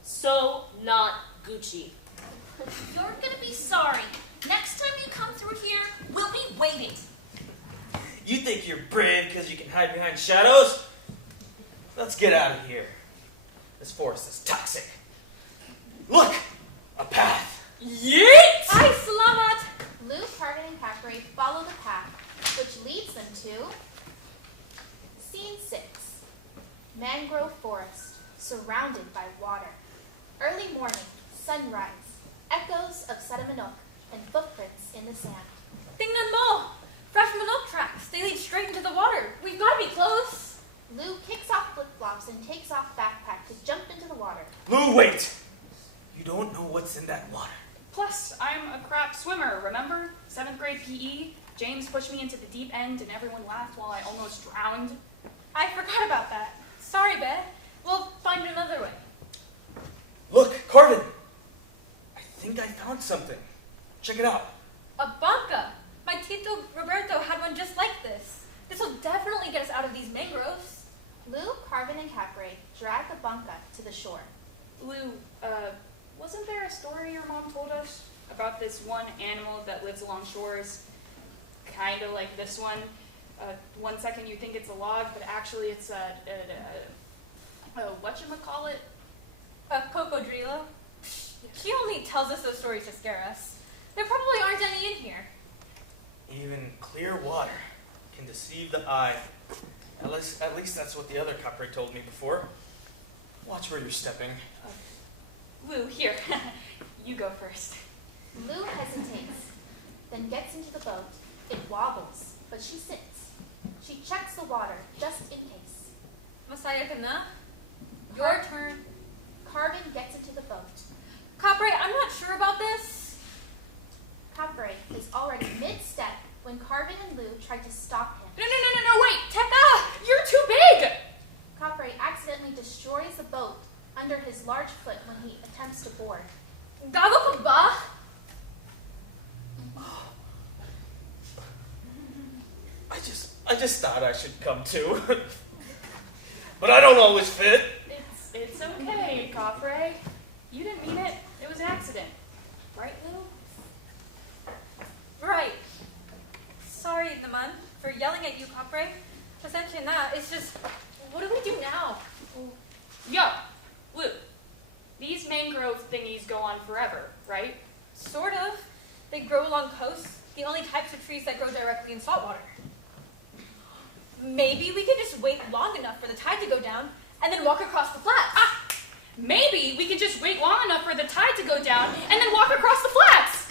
So not Gucci. You're gonna be sorry. Next time you come through here, we'll be waiting. You think you're brave because you can hide behind shadows? Let's get out of here. This forest is toxic. Look! A path. Yeet! Hi, Salamat! Lou, Carbon, and Capre follow the path, which leads them to Scene 6. Mangrove forest, surrounded by sunrise, echoes of Sadamanok, and footprints in the sand. Tingnan mo! Fresh manok tracks. They lead straight into the water. We've got to be close. Lou kicks off flip-flops and takes off backpack to jump into the water. Lou, wait! You don't know what's in that water. Plus, I'm a crap swimmer, remember? 7th grade PE, James pushed me into the deep end and everyone laughed while I almost drowned. I forgot about that. Sorry, Beth. We'll find another way. Look, Carvin! I think I found something. Check it out. A banca. My Tito Roberto had one just like this. This will definitely get us out of these mangroves. Lou, Carvin, and Capray drag the banca to the shore. Lou, wasn't there a story your mom told us about this one animal that lives along shores? Kind of like this one. 1 second you think it's a log, but actually it's a whatchamacallit? A cocodrilo. She only tells us those stories to scare us. There probably aren't any in here. Even clear water can deceive the eye. At least that's what the other Capre told me before. Watch where you're stepping. Lou, here. You go first. Lou hesitates, then gets into the boat. It wobbles, but she sits. She checks the water, just in case. Masaya ka na? Your turn. Carvin gets into the boat. Capre, I'm not sure about this. Capray is already mid-step when Carvin and Lou try to stop him. No, wait! Tekka! You're too big! Capray accidentally destroys the boat under his large foot when he attempts to board. Gago ka ba? I just thought I should come too. But I don't always fit. It's okay, Capre. You didn't mean it. It was an accident. Right, Lou? Right. Sorry, Naman, for yelling at you, Capre. Pasensya na. It's just, what do we do now? Yo, Lou. These mangrove thingies go on forever, right? Sort of. They grow along coasts, the only types of trees that grow directly in saltwater. Maybe we could just wait long enough for the tide to go down and then walk across the flats. Maybe we could just wait long enough for the tide to go down and then walk across the flats.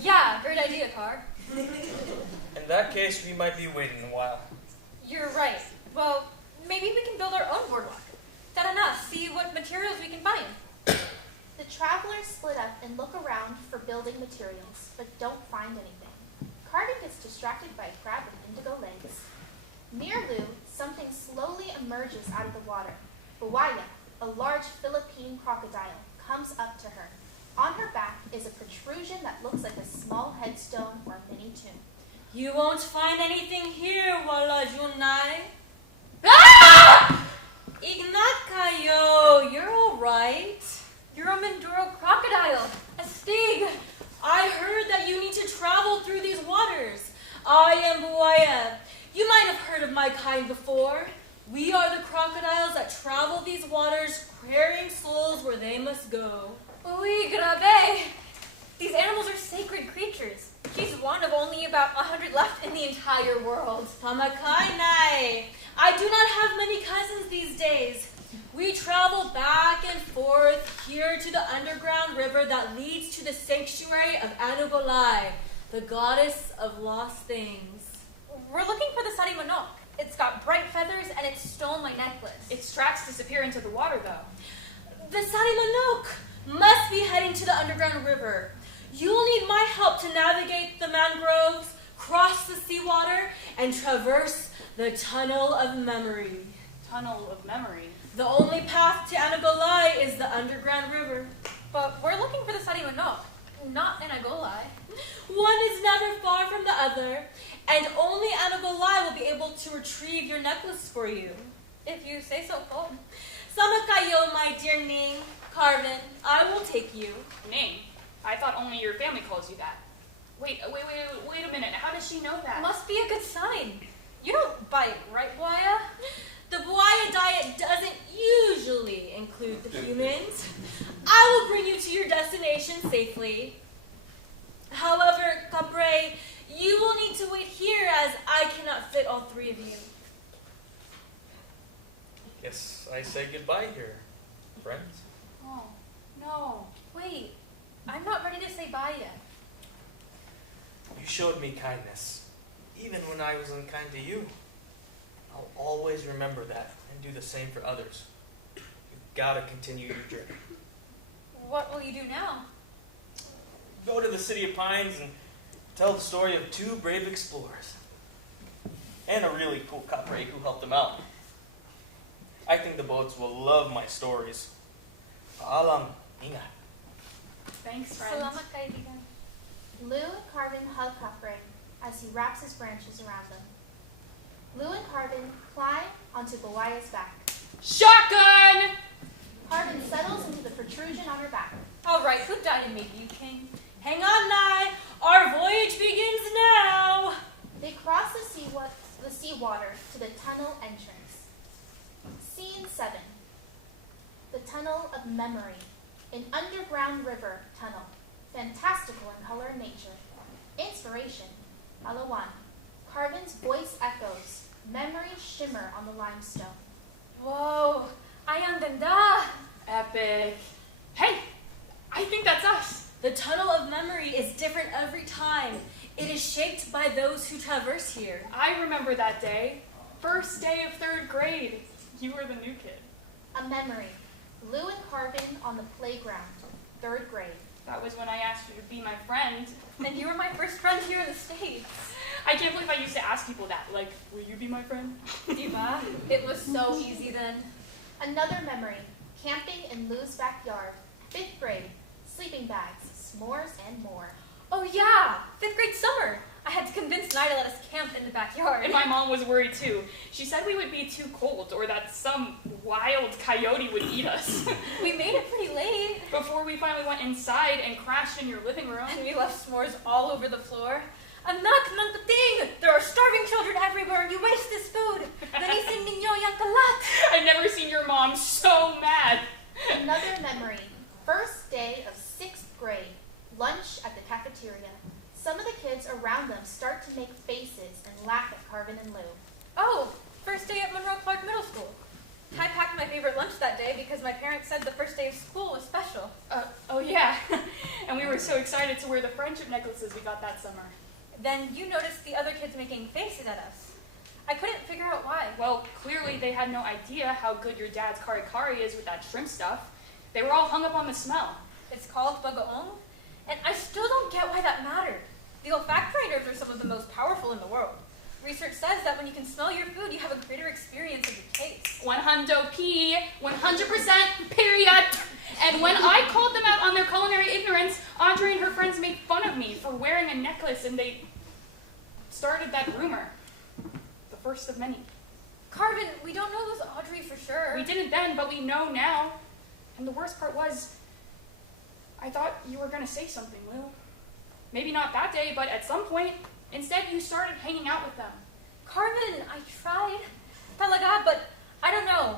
Yeah, great idea, Car. In that case, we might be waiting a while. You're right. Well, maybe we can build our own boardwalk. Tara na, see what materials we can find. The travelers split up and look around for building materials, but don't find anything. Carvin gets distracted by a crab with indigo legs. Near Lou, something slowly emerges out of the water. Buaya, a large Philippine crocodile, comes up to her. On her back is a protrusion that looks like a small headstone or mini tomb. You won't find anything here, Wala Junai. Ah! Ignat kayo, you're all right. You're a Mindoro crocodile. Astig. I heard that you need to travel through these waters. I am Buaya. You might have heard of my kind before. We are the crocodiles that travel these waters, carrying souls where they must go. Uy, grabe. These animals are sacred creatures. She's one of only about 100 left in the entire world. Pamakainai. I do not have many cousins these days. We travel back and forth here to the underground river that leads to the sanctuary of Anugolai, the goddess of lost things. We're looking for the Sari Manok. It's got bright feathers and it stole my necklace. Its tracks disappear into the water, though. The Sari Manok must be heading to the underground river. You'll need my help to navigate the mangroves, cross the seawater, and traverse the Tunnel of Memory. Tunnel of Memory. The only path to Anugolai is the underground river. But we're looking for the Sari Manok, not Anagolai. One is never far from the other, and only Anugolai will be able to retrieve your necklace for you. If you say so, Paul. Sama kayo, my dear Ning. Carvin, I will take you. Ning, I thought only your family calls you that. Wait a minute. How does she know that? Must be a good sign. You don't bite, right, Buaya? The Buaya diet doesn't usually include the humans. I will bring you to your destination safely. However, Capre, you will need to wait here as I cannot fit all three of you. Guess I say goodbye here, friends. Oh, no. Wait, say bye yet. You showed me kindness, even when I was unkind to you. I'll always remember that and do the same for others. You've got to continue your journey. What will you do now? Go to the City of Pines and tell the story of 2 brave explorers. And a really cool kapre who helped them out. I think the boats will love my stories. Paalam, ingat. Thanks, friend. Salamat, kaibigan. Lou and Carvin hug Kapre as he wraps his branches around them. Lou and Carvin climb onto Bawaya's back. Shotgun! Carvin settles into the protrusion on her back. All right, who died and made you king? Hang on, Nye. Our voyage begins now. They cross the seawater to the tunnel entrance. Scene 7. The Tunnel of Memory. An underground river tunnel. Fantastical in color and nature. Inspiration. Palawan. Carvin's voice echoes. Memories shimmer on the limestone. Whoa, ay ang ganda. Epic. Hey, I think that's us. The Tunnel of Memory is different every time. It is shaped by those who traverse here. I remember that day. First day of 3rd grade. You were the new kid. A memory. Lou and Carvin on the playground. 3rd grade. That was when I asked you to be my friend. And you were my first friend here in the States. I can't believe I used to ask people that. Like, will you be my friend? Diba? It was so easy then. Another memory. Camping in Lou's backyard. 5th grade. Sleeping bags, s'mores, and more. Oh yeah, 5th grade summer. I had to convince Nye to let us camp in the backyard. And my mom was worried too. She said we would be too cold or that some wild coyote would eat us. We made it pretty late. Before we finally went inside and crashed in your living room. And we left s'mores all over the floor. Anak ng puting! There are starving children everywhere. You waste this food. Linisin ninyo yung kalat. I've never seen your mom so mad. Another memory. First day of 6th grade. Lunch at the cafeteria. Some of the kids around them start to make faces and laugh at Carvin and Lou. Oh, first day at Monroe Clark Middle School. I packed my favorite lunch that day because my parents said the first day of school was special. Oh yeah. And we were so excited to wear the friendship necklaces we got that summer. Then you noticed the other kids making faces at us. I couldn't figure out why. Well, clearly they had no idea how good your dad's kari kari is with that shrimp stuff. They were all hung up on the smell. It's called bagoong, and I still don't get why that mattered. The olfactory nerves are some of the most powerful in the world. Research says that when you can smell your food, you have a greater experience of your taste. 100p, 100%, period. And when I called them out on their culinary ignorance, Audrey and her friends made fun of me for wearing a necklace, and they started that rumor. The first of many. Carvin, we don't know it was Audrey for sure. We didn't then, but we know now. And the worst part was, I thought you were going to say something, Lou. Maybe not that day, but at some point. Instead, you started hanging out with them. Carvin, I tried. Talaga, but I don't know.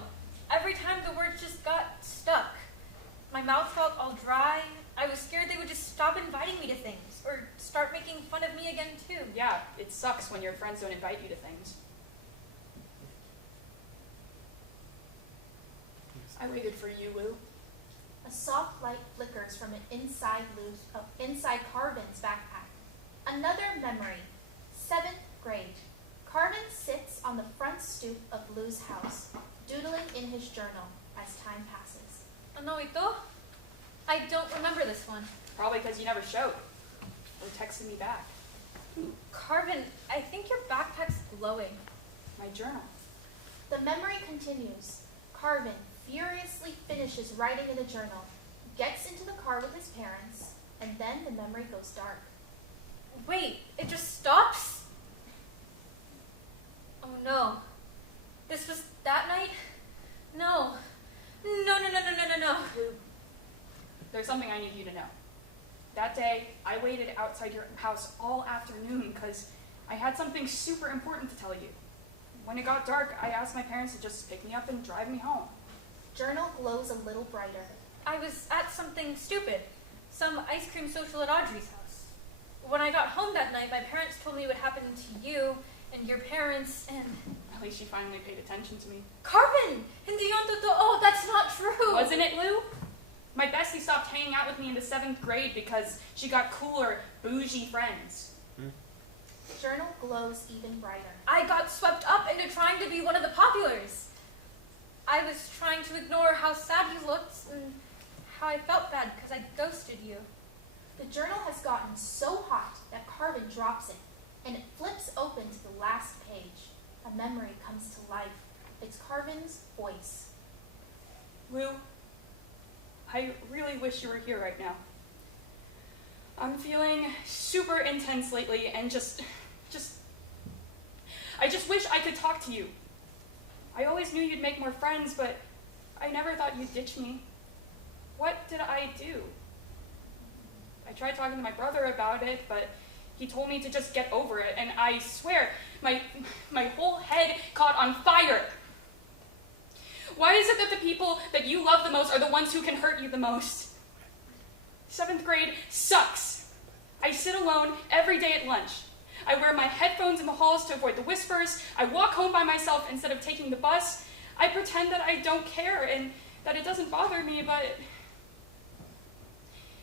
Every time the words just got stuck. My mouth felt all dry. I was scared they would just stop inviting me to things, or start making fun of me again too. Yeah, it sucks when your friends don't invite you to things. I waited for you, Lou. A soft light flickers from inside Carvin's backpack. Another memory. 7th grade. Carvin sits on the front stoop of Lou's house, doodling in his journal as time passes. Ano ito? I don't remember this one. Probably because you never showed. Or texted me back. Carvin, I think your backpack's glowing. My journal. The memory continues. Carvin furiously finishes writing in the journal, gets into the car with his parents, and then the memory goes dark. Wait, it just stops? Oh no. This was that night? No. No. Lou, there's something I need you to know. That day, I waited outside your house all afternoon because I had something super important to tell you. When it got dark, I asked my parents to just pick me up and drive me home. Journal glows a little brighter. I was at something stupid. Some ice cream social at Audrey's house. When I got home that night, my parents told me what happened to you and your parents and... At least you finally paid attention to me. Carvin! Hindi yon totoo! That's not true! Wasn't it, Lou? My bestie stopped hanging out with me in the 7th grade because she got cooler, bougie friends. The journal glows even brighter. I got swept up into trying to be one of the populars. I was trying to ignore how sad you looked and how I felt bad because I ghosted you. The journal has gotten so hot that Carvin drops it, and it flips open to the last page. A memory comes to life. It's Carvin's voice. Lou, I really wish you were here right now. I'm feeling super intense lately and I just wish I could talk to you. I always knew you'd make more friends, but I never thought you'd ditch me. What did I do? I tried talking to my brother about it, but he told me to just get over it, and I swear, my whole head caught on fire. Why is it that the people that you love the most are the ones who can hurt you the most? 7th grade sucks. I sit alone every day at lunch. I wear my headphones in the halls to avoid the whispers. I walk home by myself instead of taking the bus. I pretend that I don't care and that it doesn't bother me, but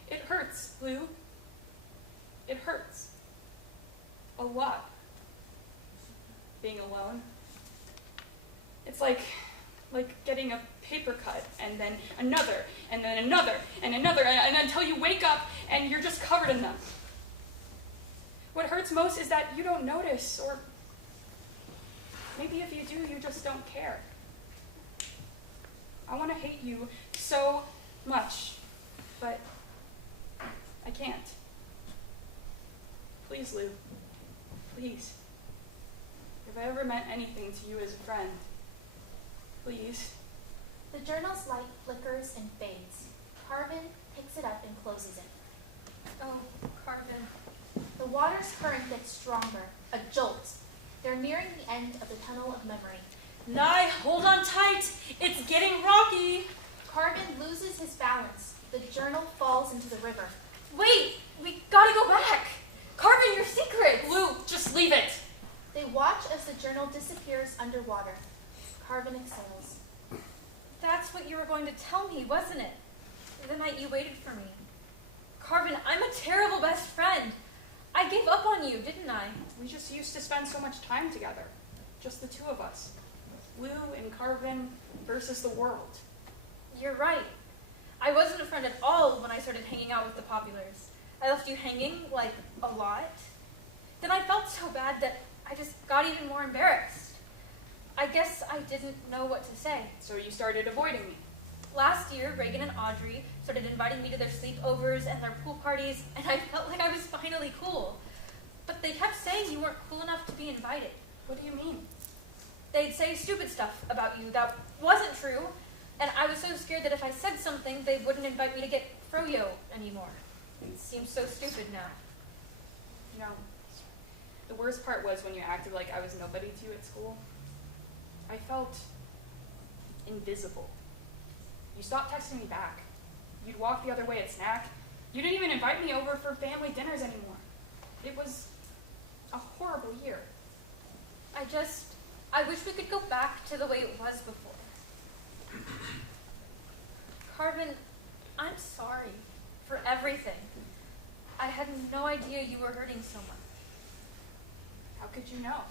it hurts, Lou. It hurts. A lot. Being alone. It's like getting a paper cut, and then another, and then another, and another, and until you wake up and you're just covered in them. What hurts most is that you don't notice, or maybe if you do, you just don't care. I want to hate you so much, but I can't. Please, Lou. Please. If I ever meant anything to you as a friend, please. The journal's light flickers and fades. Carvin picks it up and closes it. Oh, Carvin. The water's current gets stronger, a jolt. They're nearing the end of the tunnel of memory. Nye, hold on tight. It's getting rocky. Carvin loses his balance. The journal falls into the river. Wait, we gotta go back. Carvin, your secret. Lou, just leave it. They watch as the journal disappears underwater. Carvin exhales. That's what you were going to tell me, wasn't it? The night you waited for me. Carvin, I'm a terrible best friend. I gave up on you, didn't I? We just used to spend so much time together. Just the two of us. Lou and Carvin versus the world. You're right. I wasn't a friend at all when I started hanging out with the populars. I left you hanging, like, a lot. Then I felt so bad that I just got even more embarrassed. I guess I didn't know what to say. So you started avoiding me. Last year, Reagan and Audrey started inviting me to their sleepovers and their pool parties, and I felt like I was finally cool. But they kept saying you weren't cool enough to be invited. What do you mean? They'd say stupid stuff about you that wasn't true, and I was so scared that if I said something, they wouldn't invite me to get froyo anymore. It seems so stupid now. You know, the worst part was when you acted like I was nobody to you at school. I felt invisible. You stopped texting me back. You'd walk the other way at snack. You didn't even invite me over for family dinners anymore. It was a horrible year. I wish we could go back to the way it was before. Carvin, I'm sorry for everything. I had no idea you were hurting so much. How could you know?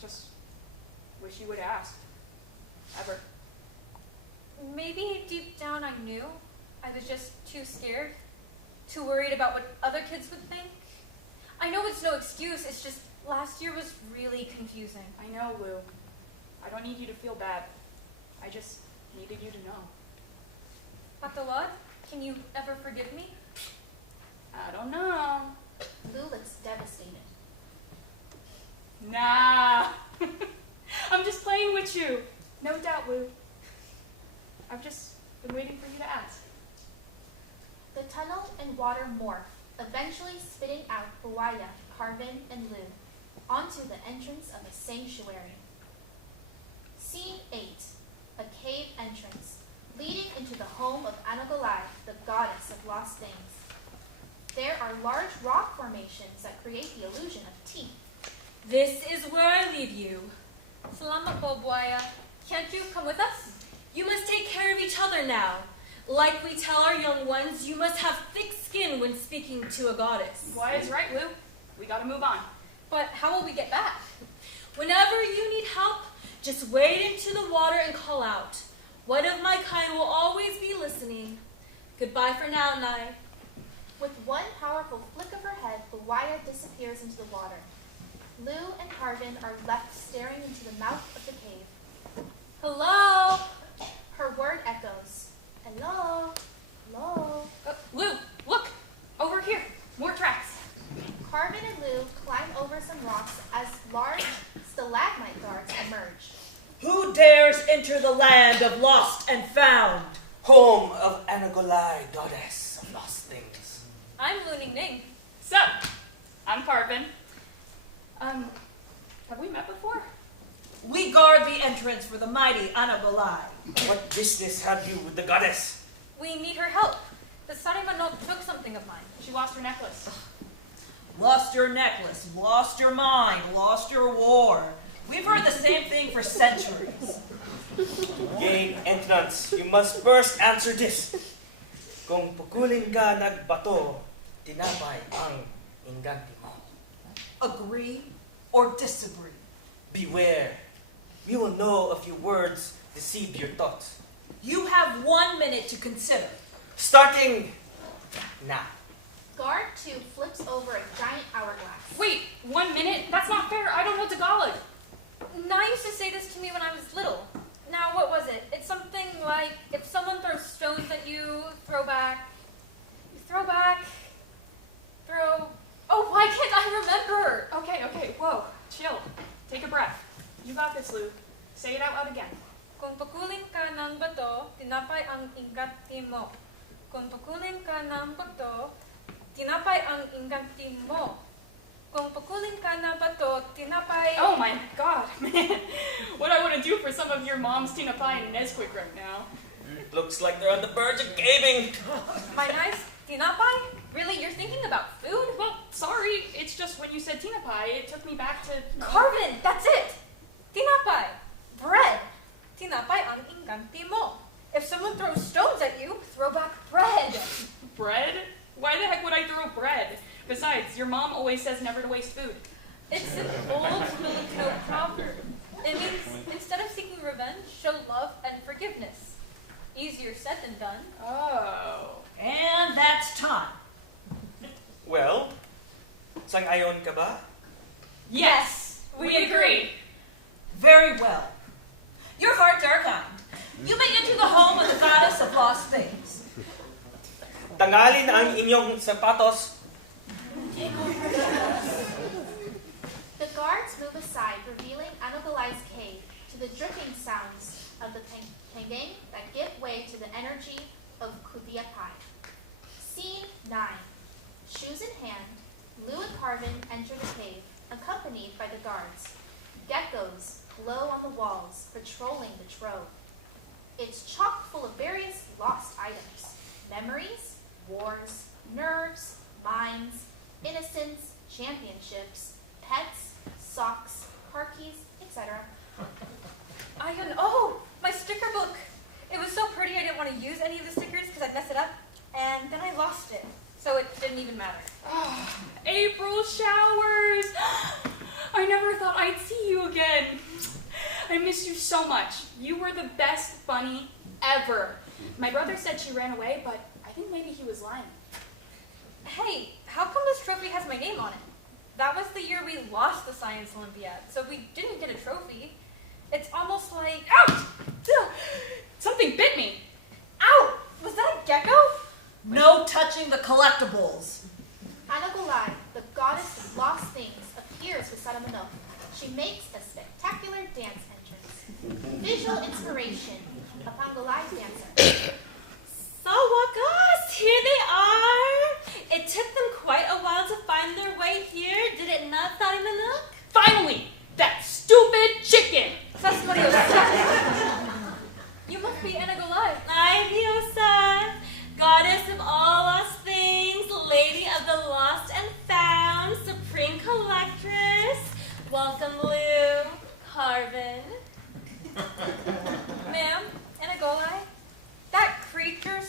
Just wish you would ask. Ever. Maybe deep down I knew. I was just too scared, too worried about what other kids would think. I know it's no excuse, it's just last year was really confusing. I know, Lou. I don't need you to feel bad. I just needed you to know. Bakalod, can you ever forgive me? I don't know. Lou looks devastated. Nah. I'm just playing with you. No doubt, Lou. I've just been waiting for you to ask. The tunnel and water morph, eventually spitting out Buaya, Carvin, and Lou onto the entrance of a sanctuary. Scene 8, a cave entrance, leading into the home of Anagalai, the goddess of lost things. There are large rock formations that create the illusion of teeth. This is where I leave you. Salamat po, Buaya. Can't you come with us? You must take care of each other now. Like we tell our young ones, you must have thick skin when speaking to a goddess. Why is right, Lou? We gotta move on. But how will we get back? Whenever you need help, just wade into the water and call out. One of my kind will always be listening. Goodbye for now, Nai. With one powerful flick of her head, Luwaya disappears into the water. Lou and Carvin are left staring into the mouth of the cave. Hello? Her word echoes. Hello? Hello? Lou, look! Over here! More tracks! Carvin and Lou climb over some rocks as large stalagmite guards emerge. Who dares enter the land of lost and found? Home of Anagolai, goddess of lost things. I'm Lu Ning Ning. Sup? I'm Carvin. Have we met before? We guard the entrance for the mighty Anagolai. What business have you with the goddess? We need her help. The Sarimanok took something of mine. She lost her necklace. Lost your necklace, lost your mind, lost your war. We've heard the same thing for centuries. Gain entrance. You must first answer this. Kung pukulin ka nagbato, tinapay ang inganti mo. Agree or disagree? Beware. We will know if your words deceive your thoughts. You have 1 minute to consider. Starting now. Guard 2 flips over a giant hourglass. Wait, 1 minute? That's not fair. I don't know Tagalog. Na used to say this to me when I was little. Now, what was it? It's something like, if someone throws stones at you, throw back. You throw back. Throw. Oh, why can't I remember? Okay, whoa. Chill. Take a breath. You got this, Lou. Say it out loud again. Kung pakuling ka ng bato, tinapay ang ingganti mo. Kung pakuling ka ng bato, tinapay ang ingganti mo. Kung pakuling ka ng bato, tinapay... Oh my god, man. What I want to do for some of your mom's tinapay and Nesquik right now. Looks like they're on the verge of caving. My nice tinapay? Really, you're thinking about food? Well, sorry. It's just when you said tinapay, it took me back to... Carvin, that's it! Tinapay. Bread. Tinapay ang ingganti mo. If someone throws stones at you, throw back bread. Bread? Why the heck would I throw bread? Besides, your mom always says never to waste food. It's an old Filipino proverb. It means instead of seeking revenge, show love and forgiveness. Easier said than done. Oh. And that's time. Well, sang-ayon ka ba? Yes, we agree. Very well. Your hearts are kind. You may enter the home of the goddess of lost things. Tanggalin ang inyong sapatos. The guards move aside, revealing Anagolai's cave to the dripping sounds of the tangang that give way to the energy of Kudiapai. Scene 9. Shoes in hand, Lou and Carvin enter the cave, accompanied by the guards. Geckos glow on the walls, patrolling the trove. It's chock full of various lost items. Memories, wars, nerves, minds, innocence, championships, pets, socks, car keys, etc. Ayun, oh, my sticker book. It was so pretty I didn't want to use any of the stickers because I'd mess it up, and then I lost it, so it didn't even matter. Oh, April showers! I never thought I'd see you again. I miss you so much. You were the best bunny ever. My brother said she ran away, but I think maybe he was lying. Hey, how come this trophy has my name on it? That was the year we lost the Science Olympiad, so we didn't get a trophy. It's almost like... Ouch! Something bit me. Ow! Was that a gecko? No touching the collectibles. Anagolai, the goddess of lost things, appears with Saramanok. She makes a spectacular dance entrance. Visual inspiration of Angolai's dancer. Sawakas, here they are. It took them quite a while to find their way here, did it not, Sarimanok? Finally! That stupid chicken! Sasmariosa. You must be Anagolai. Ay, Diosa, goddess of all lost things, lady of the lost and found, supreme collectress. Welcome, Lou, Carvin. Ma'am, Anagolai, that creature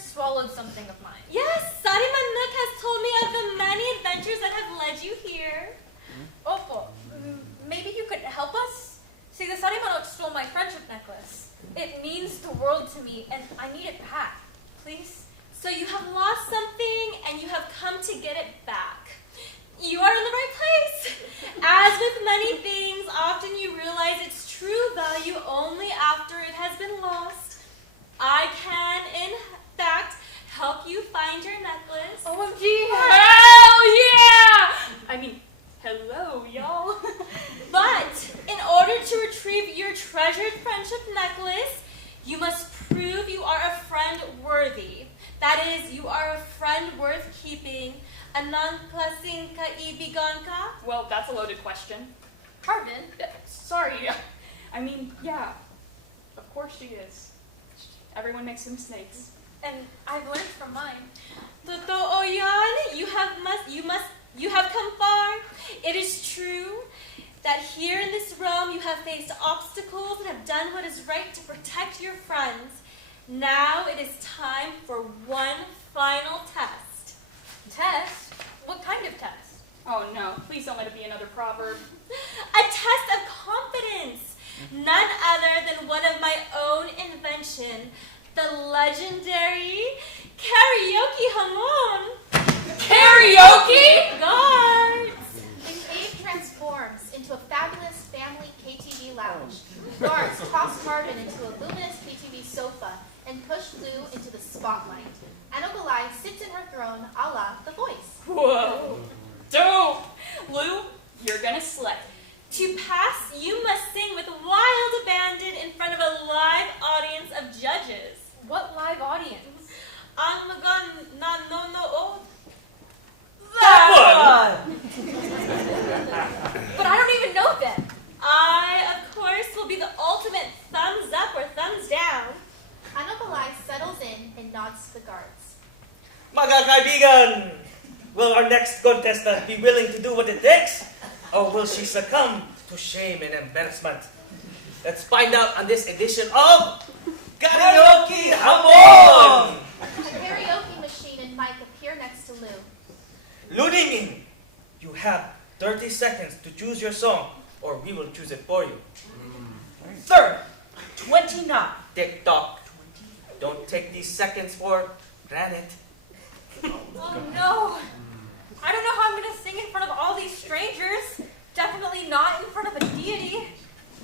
please? So you have lost something and you have come to get it back. You are in the right place. As with many things, often you realize its true value only after it has been lost. I can, in fact, help you find your necklace. OMG! Hell yeah! I mean, hello, y'all. But in order to retrieve your treasured friendship necklace, you must prove you are a friend worthy. That is, you are a friend worth keeping. Anangklasin kaibigan ka? Well, that's a loaded question. Carmen? Sorry. I mean, yeah. Of course she is. Everyone makes mistakes. And I've learned from mine. Totoo yan. You have come far. It is true that here in this realm you have faced obstacles and have done what is right to protect your friends. Now it is time for one final test. Test? What kind of test? Oh no, please don't let it be another proverb. A test of confidence. None other than one of my own invention, the legendary karaoke hamon. Karaoke? Guards! The cave transforms into a fabulous family KTV lounge. Guards toss Carvin into a luminous KTV sofa and push Lou into the spotlight. Anogalai sits in her throne a la The Voice. Whoa. Dope! Lou, you're gonna slay. To pass, you must sing with wild abandon in front of a live audience of judges. What live audience? Ang mga nanonood. That one! But I don't even know them. I, of course, will be the ultimate thumbs up or thumbs down. Anogalai settles in and nods to the guards. Mga kaibigan, will our next contestant be willing to do what it takes? Or will she succumb to shame and embarrassment? Let's find out on this edition of Karaoke Hamon! A karaoke machine and mic appear next to Lou. Ludiming, you have 30 seconds to choose your song, or we will choose it for you. 30, 29. Tick tock. Don't take these seconds for granted. Oh no! I don't know how I'm going to sing in front of all these strangers. Definitely not in front of a deity.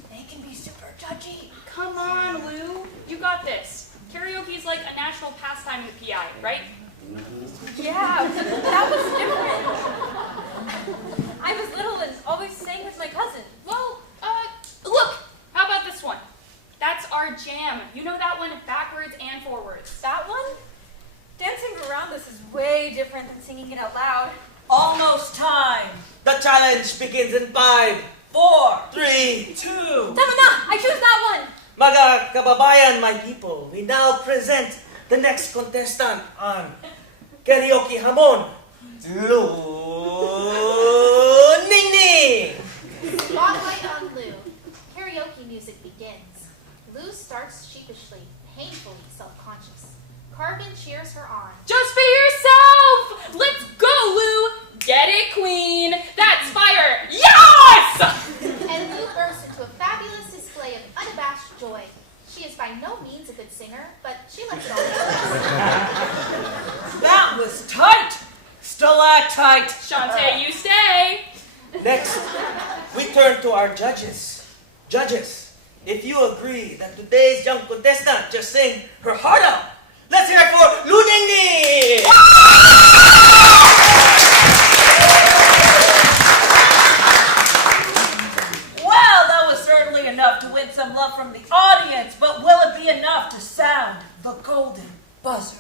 They can be super judgy. Come on, Lou. You got this. Karaoke is like a national pastime in the PI, right? Yeah, that was different. I was little and always sang with my cousin. Well, look. How about this one? That's our jam. You know that one backwards and forwards. That one? Dancing around this is way different than singing it out loud. Almost time. The challenge begins in 5, 4, 3. 2. Tama na! I choose that one! Mga kababayan, my people, we now present the next contestant on Karaoke Hamon, Lou Ningning. Spotlight on Lou. Karaoke music begins. Lou starts sheepishly, painfully self-conscious. Carvin cheers her on. Just be yourself! Let's go, Lou! Get it, queen! That's fire! Yes! And Lou bursts into a fabulous display of unabashed joy. She is by no means a good singer, but she lets it all go. That was tight. Stalactite. Shantae, you stay! Next, we turn to our judges. Judges, if you agree that today's young contestant just sang her heart out, let's hear it for Lou Ningning! Well, that was certainly enough to win some love from the audience, but will it be enough to sound the golden buzzer?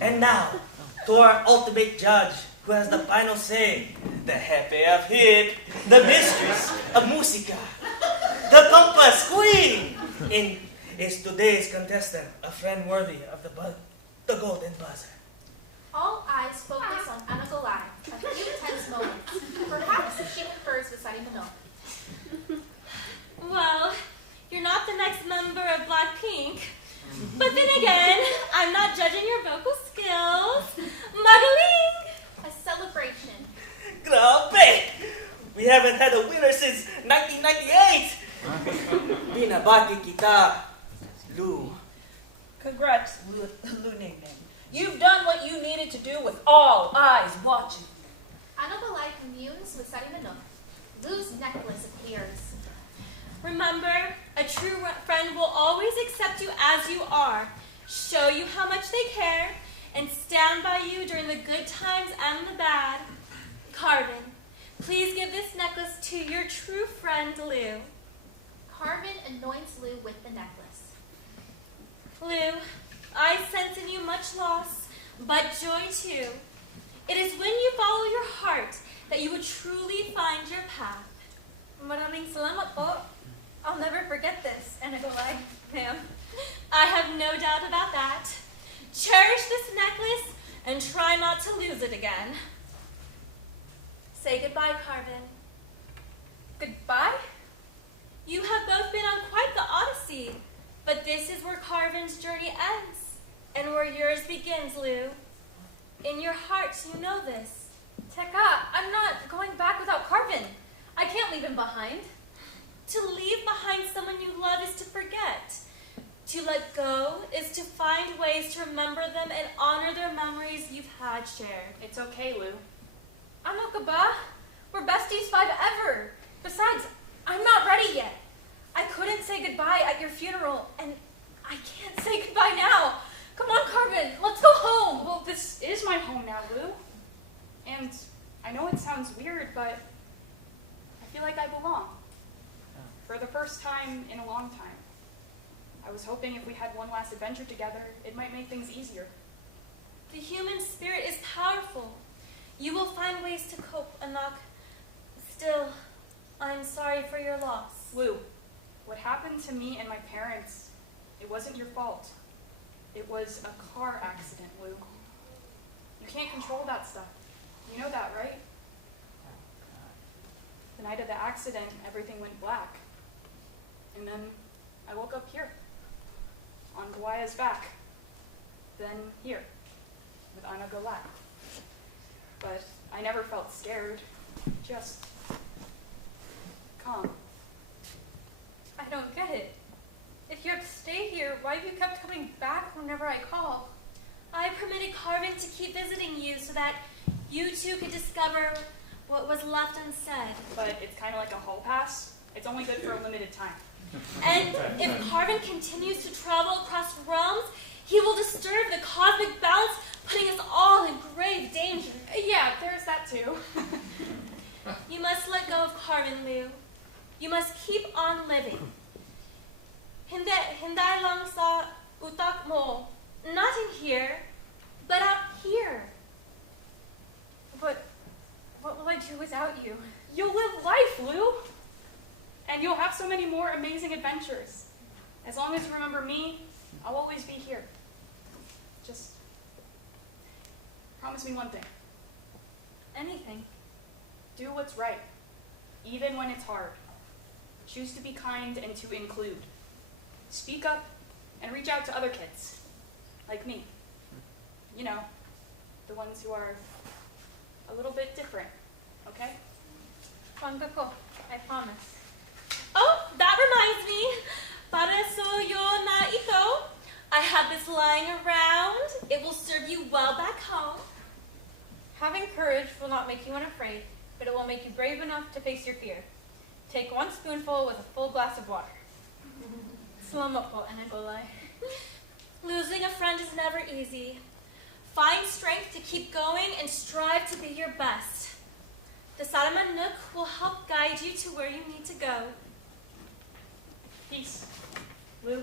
And now, to our ultimate judge, who has the final say, the jefe of hit, the mistress of musica, the compass queen, is today's contestant, a friend worthy of the golden buzzer. All eyes focus on Anogalai. A few tense moments. Perhaps she prefers reciting the milk. Well, you're not the next member of Blackpink. But then again, I'm not judging your vocal skills. Magaling! A celebration. Grabe! We haven't had a winner since 1998! Binabati kita, Lou. Congrats, Lu Ning Ning. You've done what you needed to do with all eyes watching. Anabelai communes with Sarimanuk. Lu's necklace appears. Remember, a true friend will always accept you as you are, show you how much they care, and stand by you during the good times and the bad. Carvin, please give this necklace to your true friend, Lu. Carvin anoints Lu with the necklace. Lu, I sense in you much loss, but joy too. It is when you follow your heart that you will truly find your path. Maraming salamat po. I'll never forget this, Anabelai, ma'am. I have no doubt about that. Cherish this necklace and try not to lose it again. Say goodbye, Carvin. Goodbye? You have both been on quite the odyssey, but this is where Carvin's journey ends, and where yours begins, Lu. In your hearts, you know this. Teka, I'm not going back without Carvin. I can't leave him behind. To leave behind someone you love is to forget. To let go is to find ways to remember them and honor their memories you've had shared. It's okay, Lu. Ano ka ba? We're besties forever. Besides, I'm not ready yet. I couldn't say goodbye at your funeral, and I can't say goodbye now. Come on, Carvin, let's go home. Well, this is my home now, Lu. And I know it sounds weird, but I feel like I belong. For the first time in a long time. I was hoping if we had one last adventure together, it might make things easier. The human spirit is powerful. You will find ways to cope, Anak. Still, I'm sorry for your loss. Lu, what happened to me and my parents, it wasn't your fault. It was a car accident, Lu. You can't control that stuff. You know that, right? The night of the accident, everything went black. And then I woke up here, on Gwaya's back. Then here, with Ana Galak. But I never felt scared, just calm. I don't get it. If you have to stay here, why have you kept coming back whenever I call? I permitted Carvin to keep visiting you so that you two could discover what was left unsaid. But it's kind of like a hall pass. It's only good for a limited time. And if Carvin continues to travel across realms, he will disturb the cosmic balance, putting us all in grave danger. Yeah, there's that too. You must let go of Carvin, Lu. You must keep on living. Hinday lang sa utak mo, not in here, but out here. But what will I do without you? You'll live life, Lu. And you'll have so many more amazing adventures. As long as you remember me, I'll always be here. Just promise me one thing. Anything. Do what's right, even when it's hard. Choose to be kind and to include. Speak up and reach out to other kids, like me. You know, the ones who are a little bit different, okay? Pangga ko, I promise. Oh, that reminds me. Para sa'yo na ito. I have this lying around. It will serve you well back home. Having courage will not make you unafraid, but it will make you brave enough to face your fear. Take one spoonful with a full glass of water. Salamat po, Anabelai. Losing a friend is never easy. Find strength to keep going and strive to be your best. The Sarimanuk will help guide you to where you need to go. Peace. Lu.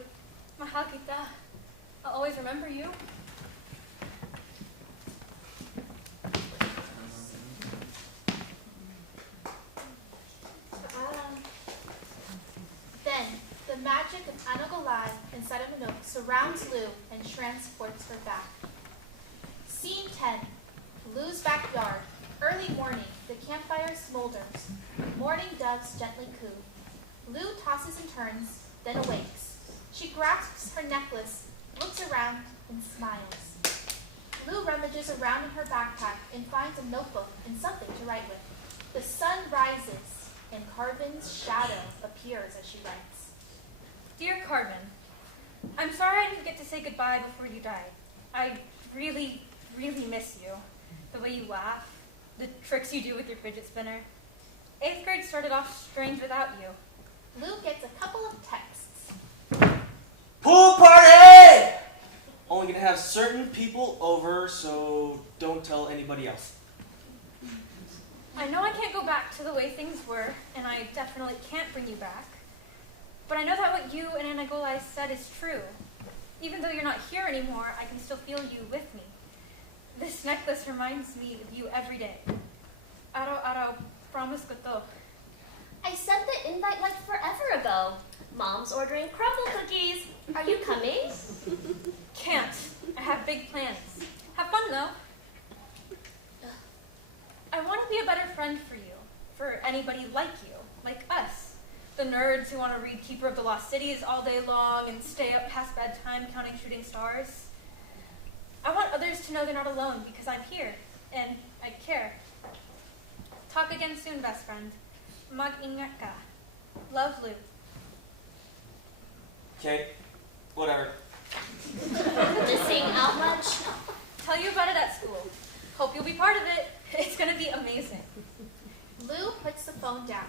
Mahal kita. I'll always remember you. Then, the magic of Anagolai and Sarimanuk surrounds Lu and transports her back. Scene 10. Lu's backyard. Early morning, the campfire smolders. Morning doves gently coo. Lu tosses and turns, then awakes. She grasps her necklace, looks around, and smiles. Lu rummages around in her backpack and finds a notebook and something to write with. The sun rises, and Carvin's shadow appears as she writes. Dear Carvin, I'm sorry I didn't get to say goodbye before you died. I really, really miss you. The way you laugh, the tricks you do with your fidget spinner. 8th grade started off strange without you. Lou gets a couple of texts. Pool party! Only gonna have certain people over, so don't tell anybody else. I know I can't go back to the way things were, and I definitely can't bring you back. But I know that what you and Anagolai said is true. Even though you're not here anymore, I can still feel you with me. This necklace reminds me of you every day. Aro, promise ko to. I sent the invite like forever ago. Mom's ordering crumble cookies. Are you coming? Can't. I have big plans. Have fun, though. I want to be a better friend for you, for anybody like you, like us. The nerds who want to read Keeper of the Lost Cities all day long and stay up past bedtime counting shooting stars. I want others to know they're not alone because I'm here, and I care. Talk again soon, best friend. Mag-ingat ka. Love, Lou. Okay, whatever. Missing out much? Tell you about it at school. Hope you'll be part of it. It's gonna be amazing. Lou puts the phone down.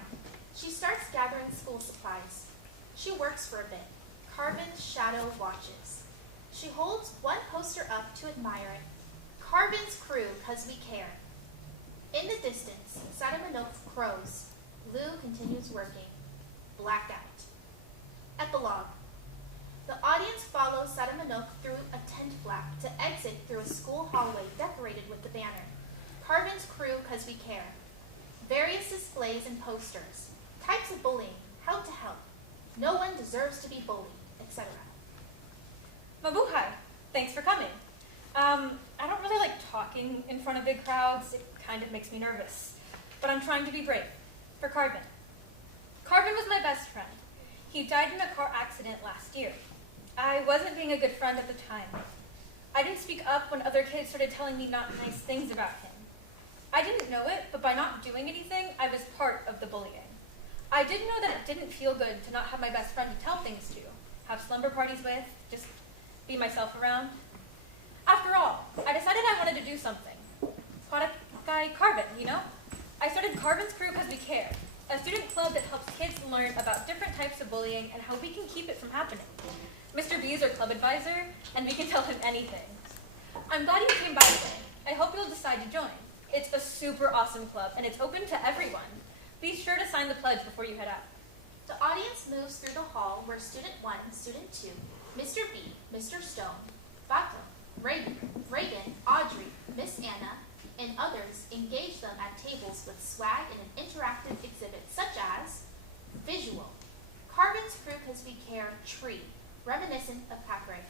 She starts gathering school supplies. She works for a bit. Carvin's Shadow watches. She holds one poster up to admire it. Carvin's crew, 'cause we care. In the distance, Sadamanok crows. Lou continues working. Blackout. Epilogue. The audience follows Sadamanok through a tent flap to exit through a school hallway decorated with the banner. Carvin's crew, 'cause we care. Various displays and posters. Types of bullying. How to help. No one deserves to be bullied, etc. Mabuhay. Thanks for coming. I don't really like talking in front of big crowds. It kind of makes me nervous. But I'm trying to be brave. For Carvin. Carvin was my best friend. He died in a car accident last year. I wasn't being a good friend at the time. I didn't speak up when other kids started telling me not nice things about him. I didn't know it, but by not doing anything, I was part of the bullying. I did know that it didn't feel good to not have my best friend to tell things to, have slumber parties with, just be myself around. After all, I decided I wanted to do something. Para kay Carvin, you know? I started Carvin's Crew 'Cause We Care, a student club that helps kids learn about different types of bullying and how we can keep it from happening. Mr. B is our club advisor, and we can tell him anything. I'm glad you came by today. I hope you'll decide to join. It's a super awesome club, and it's open to everyone. Be sure to sign the pledge before you head out. The audience moves through the hall where Student 1 and Student 2, Mr. B, Mr. Stone, Bato, Reagan, Audrey, Miss Anna, and others engage them at tables with swag and an interactive exhibit such as Visual, Carvin's Crew 'Cause We Care Tree, reminiscent of Capre.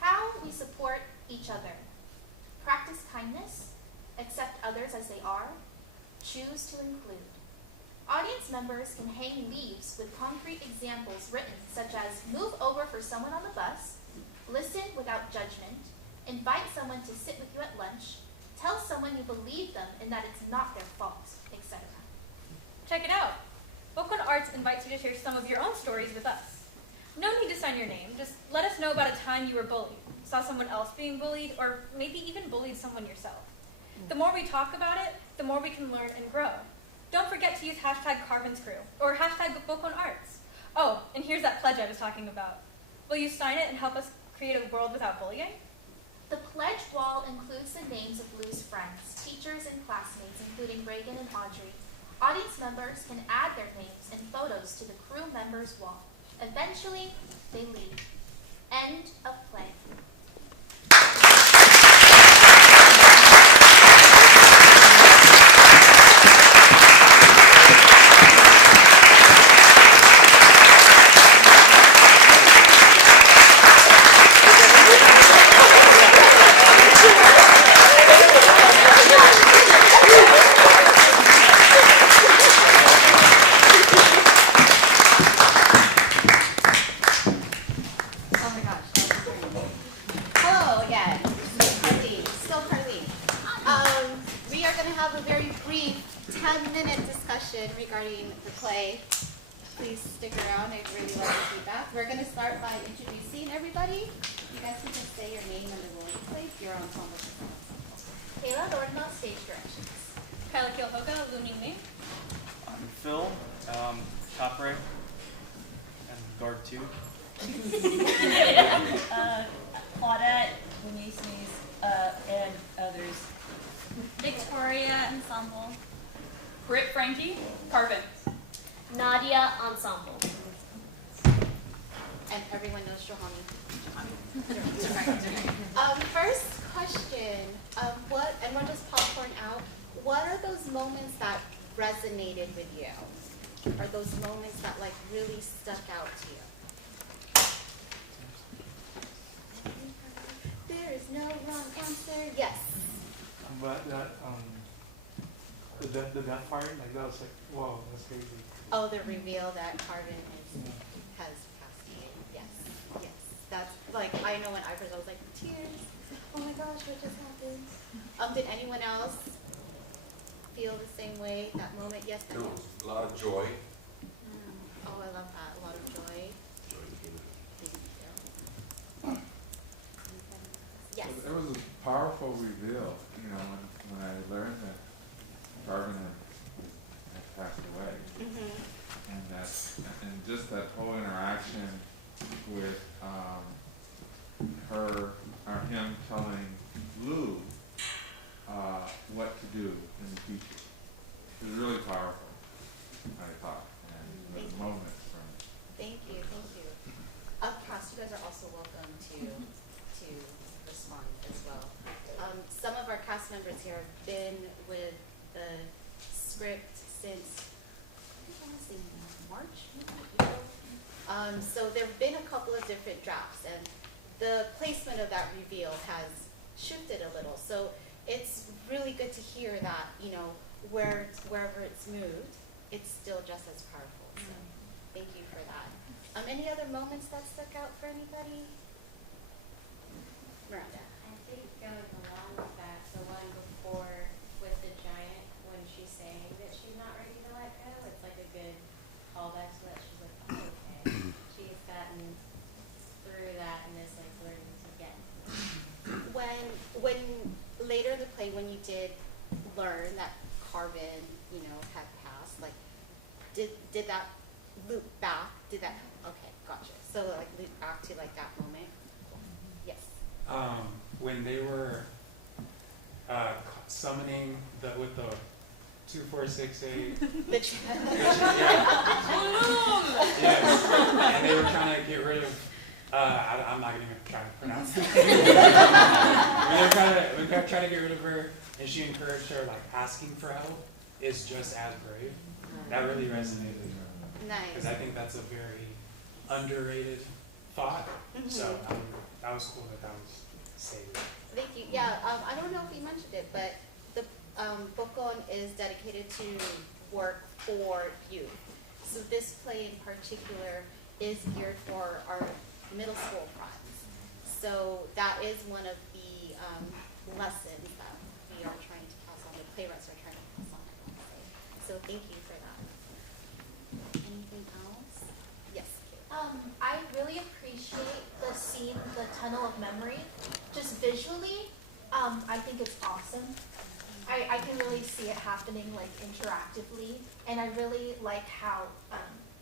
How we support each other. Practice kindness, accept others as they are, choose to include. Audience members can hang leaves with concrete examples written such as move over for someone on the bus, listen without judgment, invite someone to sit with you at lunch, tell someone you believe them and that it's not their fault, etc. Check it out. Bokon Arts invites you to share some of your own stories with us. No need to sign your name. Just let us know about a time you were bullied, saw someone else being bullied, or maybe even bullied someone yourself. The more we talk about it, the more we can learn and grow. Don't forget to use hashtag Carvin's Crew or hashtag Bokon Arts. Oh, and here's that pledge I was talking about. Will you sign it and help us create a world without bullying? The pledge wall includes the names of Lou's friends, teachers, and classmates, including Reagan and Audrey. Audience members can add their names and photos to the crew members' wall. Eventually, they leave. End of play. Regarding the play. Please stick around. I'd really love to be back. We're going to start by introducing everybody. You guys can just say your name and the role you play. You're on Ensemble. Kayla Lordnell, stage directions. Kyla Kilhoga, Looning Me. I'm Phil, Capre, and guard 2. Claudette, Bunisnes, and others. Victoria, Ensemble. Britt, Frankie, Carvin. Nadia, ensemble. And everyone knows Shohani. First question, everyone just popcorn out. What are those moments that resonated with you? Are those moments that like really stuck out to you? There is no wrong answer. Yes. But that, the death fire, like that was like, whoa, that's crazy. Oh, the reveal that Carvin has passed away. Yes, yes. That's like, I know when I first, I was like, tears. Oh my gosh, what just happened? Did anyone else feel the same way that moment? Yes, There Daniel? was a lot of joy. Oh, I love that. A lot of joy. Thank you. Yes. It was a powerful reveal, you know, when I learned that Carvin had passed away. And just that whole interaction with him telling Lou what to do in the future. It was really powerful, I thought, and the moments from it. Thank you, thank you. Cast, you guys are also welcome to respond as well. Some of our cast members here have been with the script since, I want to say March, maybe April. So there have been a couple of different drafts, and the placement of that reveal has shifted a little. So it's really good to hear that, you know, wherever it's moved, it's still just as powerful. So thank you for that. Any other moments that stuck out for anybody? Miranda. I think going along with that, the one before with the giant, when she's saying that she's not ready to let go, it's like a good callback to that. She's like, oh, okay. She's gotten through that and is like learning to get. When later in the play, when you did learn that Carvin, you know, had passed, like, did that loop back? Okay, gotcha. So like loop back to like that moment. Yes. When they were summoning with the 2468. Yes. And they were trying to get rid of. I'm not even trying to pronounce it. They were trying to get rid of her, and she encouraged her, like asking for help is just as brave. That really resonated. Nice. Because I think that's a very underrated thought. So that was cool that was stated. Thank you. Yeah, I don't know if you mentioned it, but the Bokon is dedicated to work for youth. So this play in particular is geared for our middle school friends. So that is one of the lessons that we are trying to pass on, the playwrights are trying to pass on, I want to say. So thank you for that. Anything else? Yes. I really appreciate the scene, the Tunnel of Memory. Just visually, I think it's awesome. I can really see it happening like interactively, and I really like how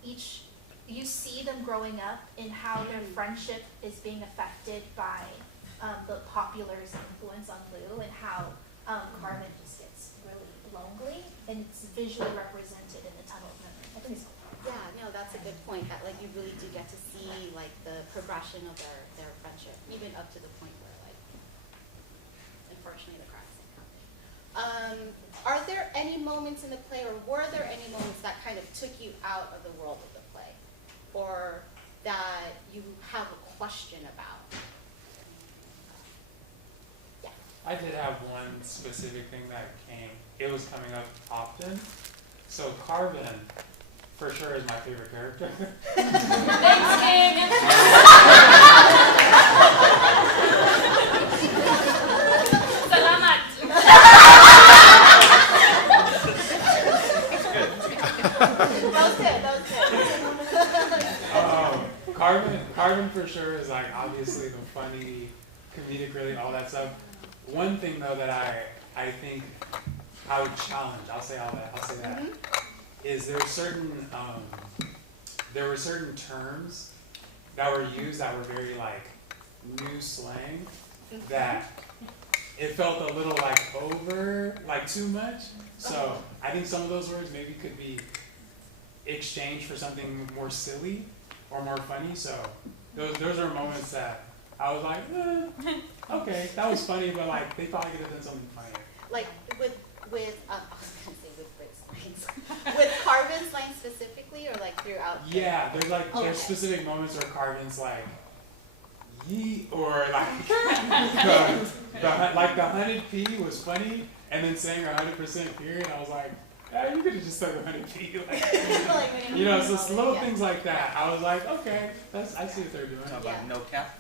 you see them growing up and how their friendship is being affected by the popular's influence on Lou, and how Carmen just gets really lonely, and it's visually represented in the Tunnel of Memory. I think it's cool. Yeah, no, that's a good point, that like you really do get to see like the progression of their friendship, even up to the point where like, unfortunately the cracks happen. Are there any moments in the play, or were there any moments that kind of took you out of the world of the play, or that you have a question about? Yeah. I did have one specific thing that it was coming up often. So Carvin, for sure, is my favorite character. Thanks, King. Salamat. That was good. acrylic, all that stuff. One thing though that I think I would challenge, I'll say that, is there were certain terms that were used that were very like new slang that it felt a little like over, like too much. So I think some of those words maybe could be exchanged for something more silly or more funny. So those are moments that I was like, okay, that was funny, but like they probably could have done something funnier. Like with I was gonna say with slangs. With Carbon slang specifically, or like throughout? Yeah, there's specific moments where Carbon's like, yee, or like the hunted pea was funny, and then saying 100% period, I was like, you could have just said 100p. Like, so little things like that. I was like, okay, I see what they're doing. Talk about no cap.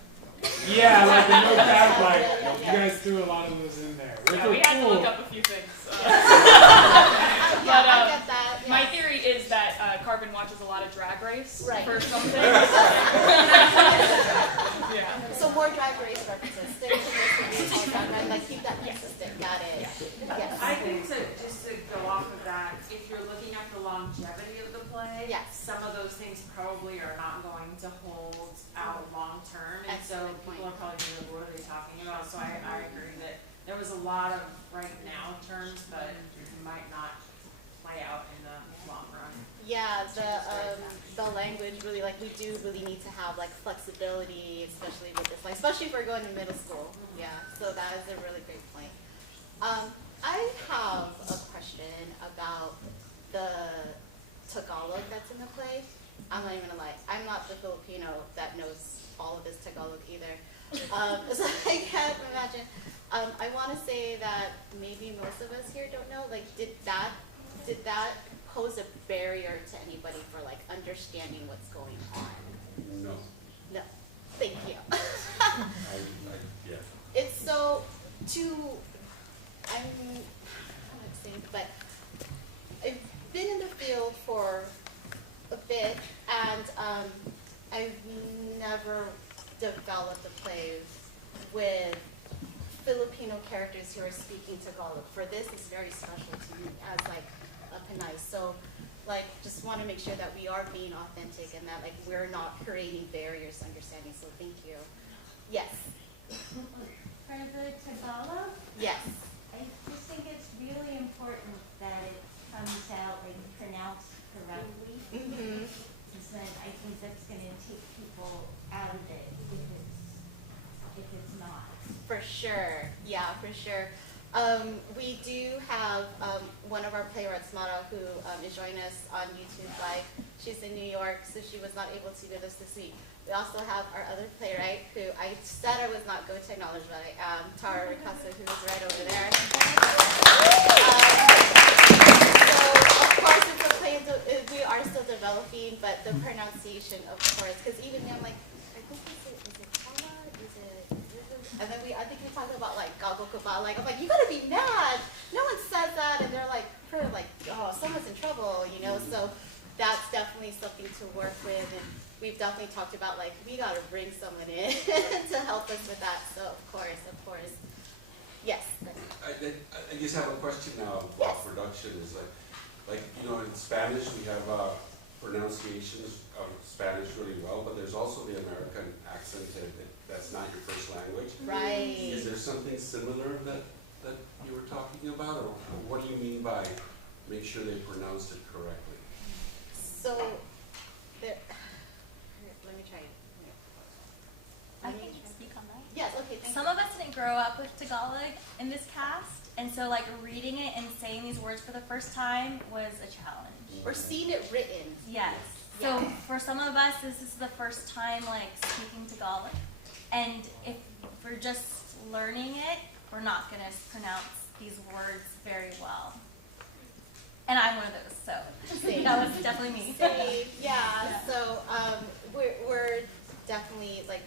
Yeah, like the no cap, like you guys threw a lot of those in there. Yeah, we had to look up a few things. I get that. Yeah. My theory is that Carbon watches a lot of Drag Race for something. Yeah. So more Drag Race references. There's supposed to be all Drag Race. Like keep that consistent. Got it. Yes. I think just to go off of that, if you're looking at the longevity of the play, some of those things probably are not going to hold out long term, and so people are probably going to be, what are they talking about? So I agree that there was a lot of right now terms, but might not play out in the long run. Yeah, the language really, like we do really need to have like flexibility, especially with this, like especially if we're going to middle school. Yeah, so that is a really great point. I have a question about the Tagalog that's in the play. I'm not even gonna lie, I'm not the Filipino that knows all of this Tagalog either. So I can't imagine. I want to say that maybe most of us here don't know. Like, did that pose a barrier to anybody for like understanding what's going on? No. No. Thank you. Yeah. It's so I'm not saying, but I've been in the field for a bit, and I've never developed a play with Filipino characters who are speaking Tagalog. For this, it's very special to me as like a Pinay. So, like, just want to make sure that we are being authentic and that like we're not creating barriers to understanding. So, thank you. Yes. For the Tagalog? Yes. I just think it's really important that it comes out like pronounced correctly. Because then I think that's going to take people out of it if it's not. For sure. Yeah, for sure. We do have one of our playwrights, Mara, who is joining us on YouTube Live. She's in New York, so she was not able to be with us this week. We also have our other playwright, who I said I was not going to acknowledge, but I am, Tara Ricasa, who is right over there. So, of course, it's a play, we are still developing, but the pronunciation, of course, because even now, I'm like, I think is it Tala? Is it? And then I think we talked about like Gago Kaba, like I'm like, you gotta be mad. No one says that, and they're like, oh, someone's in trouble, you know. So that's definitely something to work with, and we've definitely talked about like we gotta bring someone in to help us with that. So of course, yes. I just have a question now about production. Is like you know, in Spanish we have pronunciations of Spanish really well, but there's also the American accent that's not your first language. Right. Is there something similar that you were talking about, or what do you mean by make sure they pronounced it correctly? So, let me try it. I can speak on that. Yes, okay, thank Some you. of us didn't grow up with Tagalog in this cast, and so like reading it and saying these words for the first time was a challenge. Or seeing it written. Yes. So for some of us, this is the first time like speaking Tagalog, and if we're just learning it, we're not going to pronounce these words very well. And I'm one of those, so Same. that was definitely me. Same. Yeah. So we're definitely like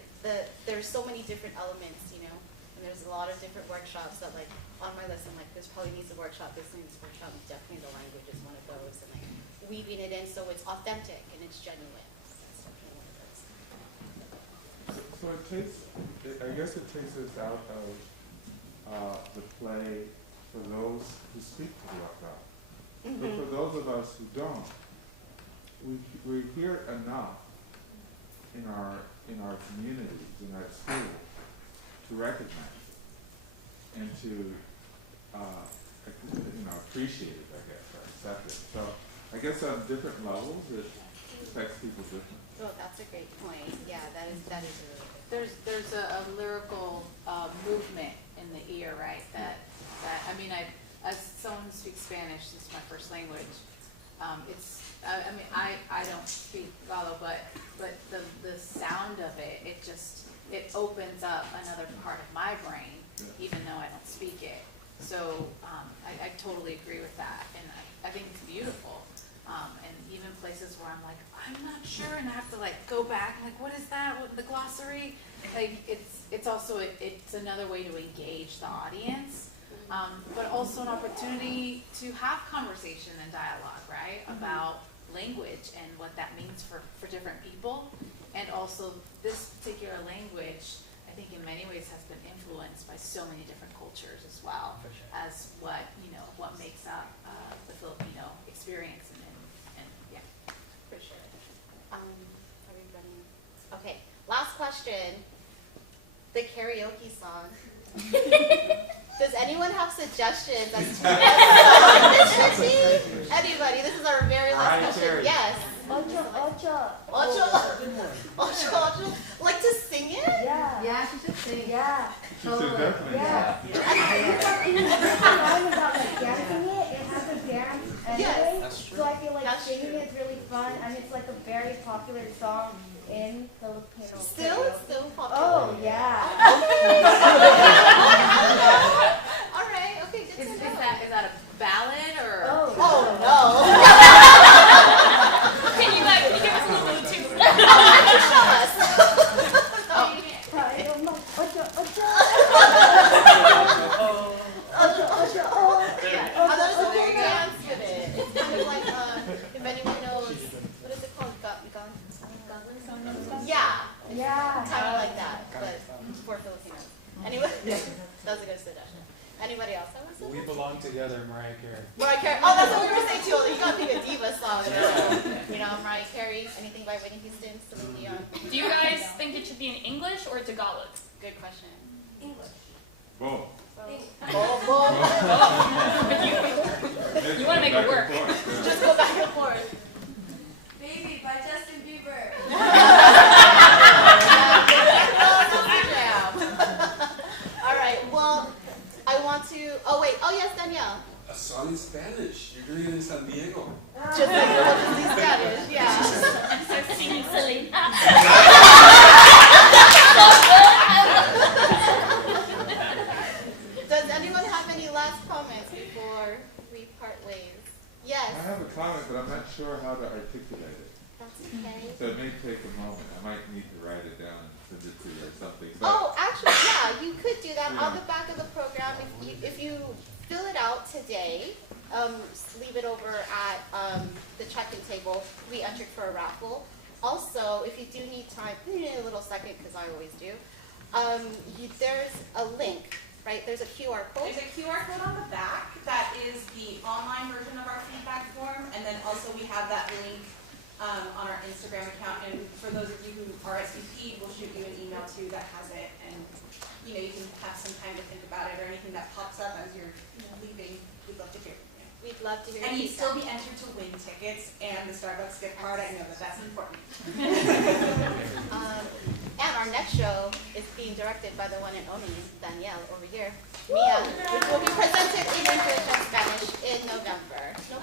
there's so many different elements, you know, and there's a lot of different workshops that like on my list. I'm like, this probably needs a workshop. This needs a workshop. Definitely the language is one of those, and like weaving it in so it's authentic and it's genuine. So that's definitely one of those. so I guess it takes us out of the play for those who speak to the Waka. But for those of us who don't, we hear enough in our communities, in our schools, to recognize it and to appreciate it, I guess, or accept it. So I guess on different levels it affects people differently. Oh, that's a great point. Yeah, that is really good. There's a lyrical movement in the ear, right? That I mean, as someone who speaks Spanish, this is my first language. I don't speak Galo, but the sound of it, it opens up another part of my brain, even though I don't speak it. So I totally agree with that, and I think it's beautiful. And even places where I'm like, I'm not sure, and I have to like go back, like, what is that? What, the glossary? Like, it's also it's another way to engage the audience, but also an opportunity to have conversation and dialogue, right, about language and what that means for different people, and also this particular language, I think in many ways has been influenced by so many different cultures as well, as what makes up the Filipino experience, and yeah, for sure. Are we running? Okay, last question. The karaoke song. Does anyone have suggestions as to what this should be? Anybody? This is our very last question. Yes. Ocho. Like to sing it? Yeah. Yeah, she should sing. Yeah. She should definitely. Yeah. And it's fun about like dancing it. It has a dance anyway. Yes, that's true. So I feel like That's singing true. is really fun, and it's like a very popular song in Filipino. Still, karaoke. it's still popular. Oh yeah. All right. Okay. Good to know. Is that a ballad or? Oh no. Can you give us a little too? Show us. There's a whole dance with it. It's kind of like, if anyone knows, what is it called? Yeah. Yeah. Kind of like that, but for Filipinos. Anyway, that's a good suggestion. Anybody else have a We suggestion? Belong Together, Mariah Carey. Mariah Carey. Oh, that's what we were saying too. You gotta pick a diva song. Mariah Carey. Anything by Whitney Houston, Celine Dion. Do you guys think it should be in English or Tagalog? Good question. English. Both. You want to make it work. Just go back and forth. Baby by Justin Bieber. All right. Well, I want to. Oh wait. Oh yes, Danielle. A song in Spanish. You're doing it in San Diego. Just like you want to see Spanish. Yeah. Start singing Celine. Does anyone have any last comments before we part ways? Yes. I have a comment, but I'm not sure how to articulate it. That's okay. So it may take a moment. I might need to write it down and send it to you or something. But Oh, actually, yeah, you could do that on the back of the program. If you fill it out today, leave it over at the check-in table. We entered for a raffle. Also, if you do need time, you need a little second because I always do. There's a link, right? There's a QR code. There's a QR code on the back that is the online version of our feedback form, and then also we have that link on our Instagram account. And for those of you who RSVP, we'll shoot you an email too that has it, and you can have some time to think about it or anything that pops up as you're leaving. We'd love to hear from you. We'd love to hear. And you'd feedback. still be entered to win tickets and the Starbucks gift card. I know that that's important. And our next show is being directed by the one and only Danielle over here, Mia, which will be presented in English and Spanish in November. No,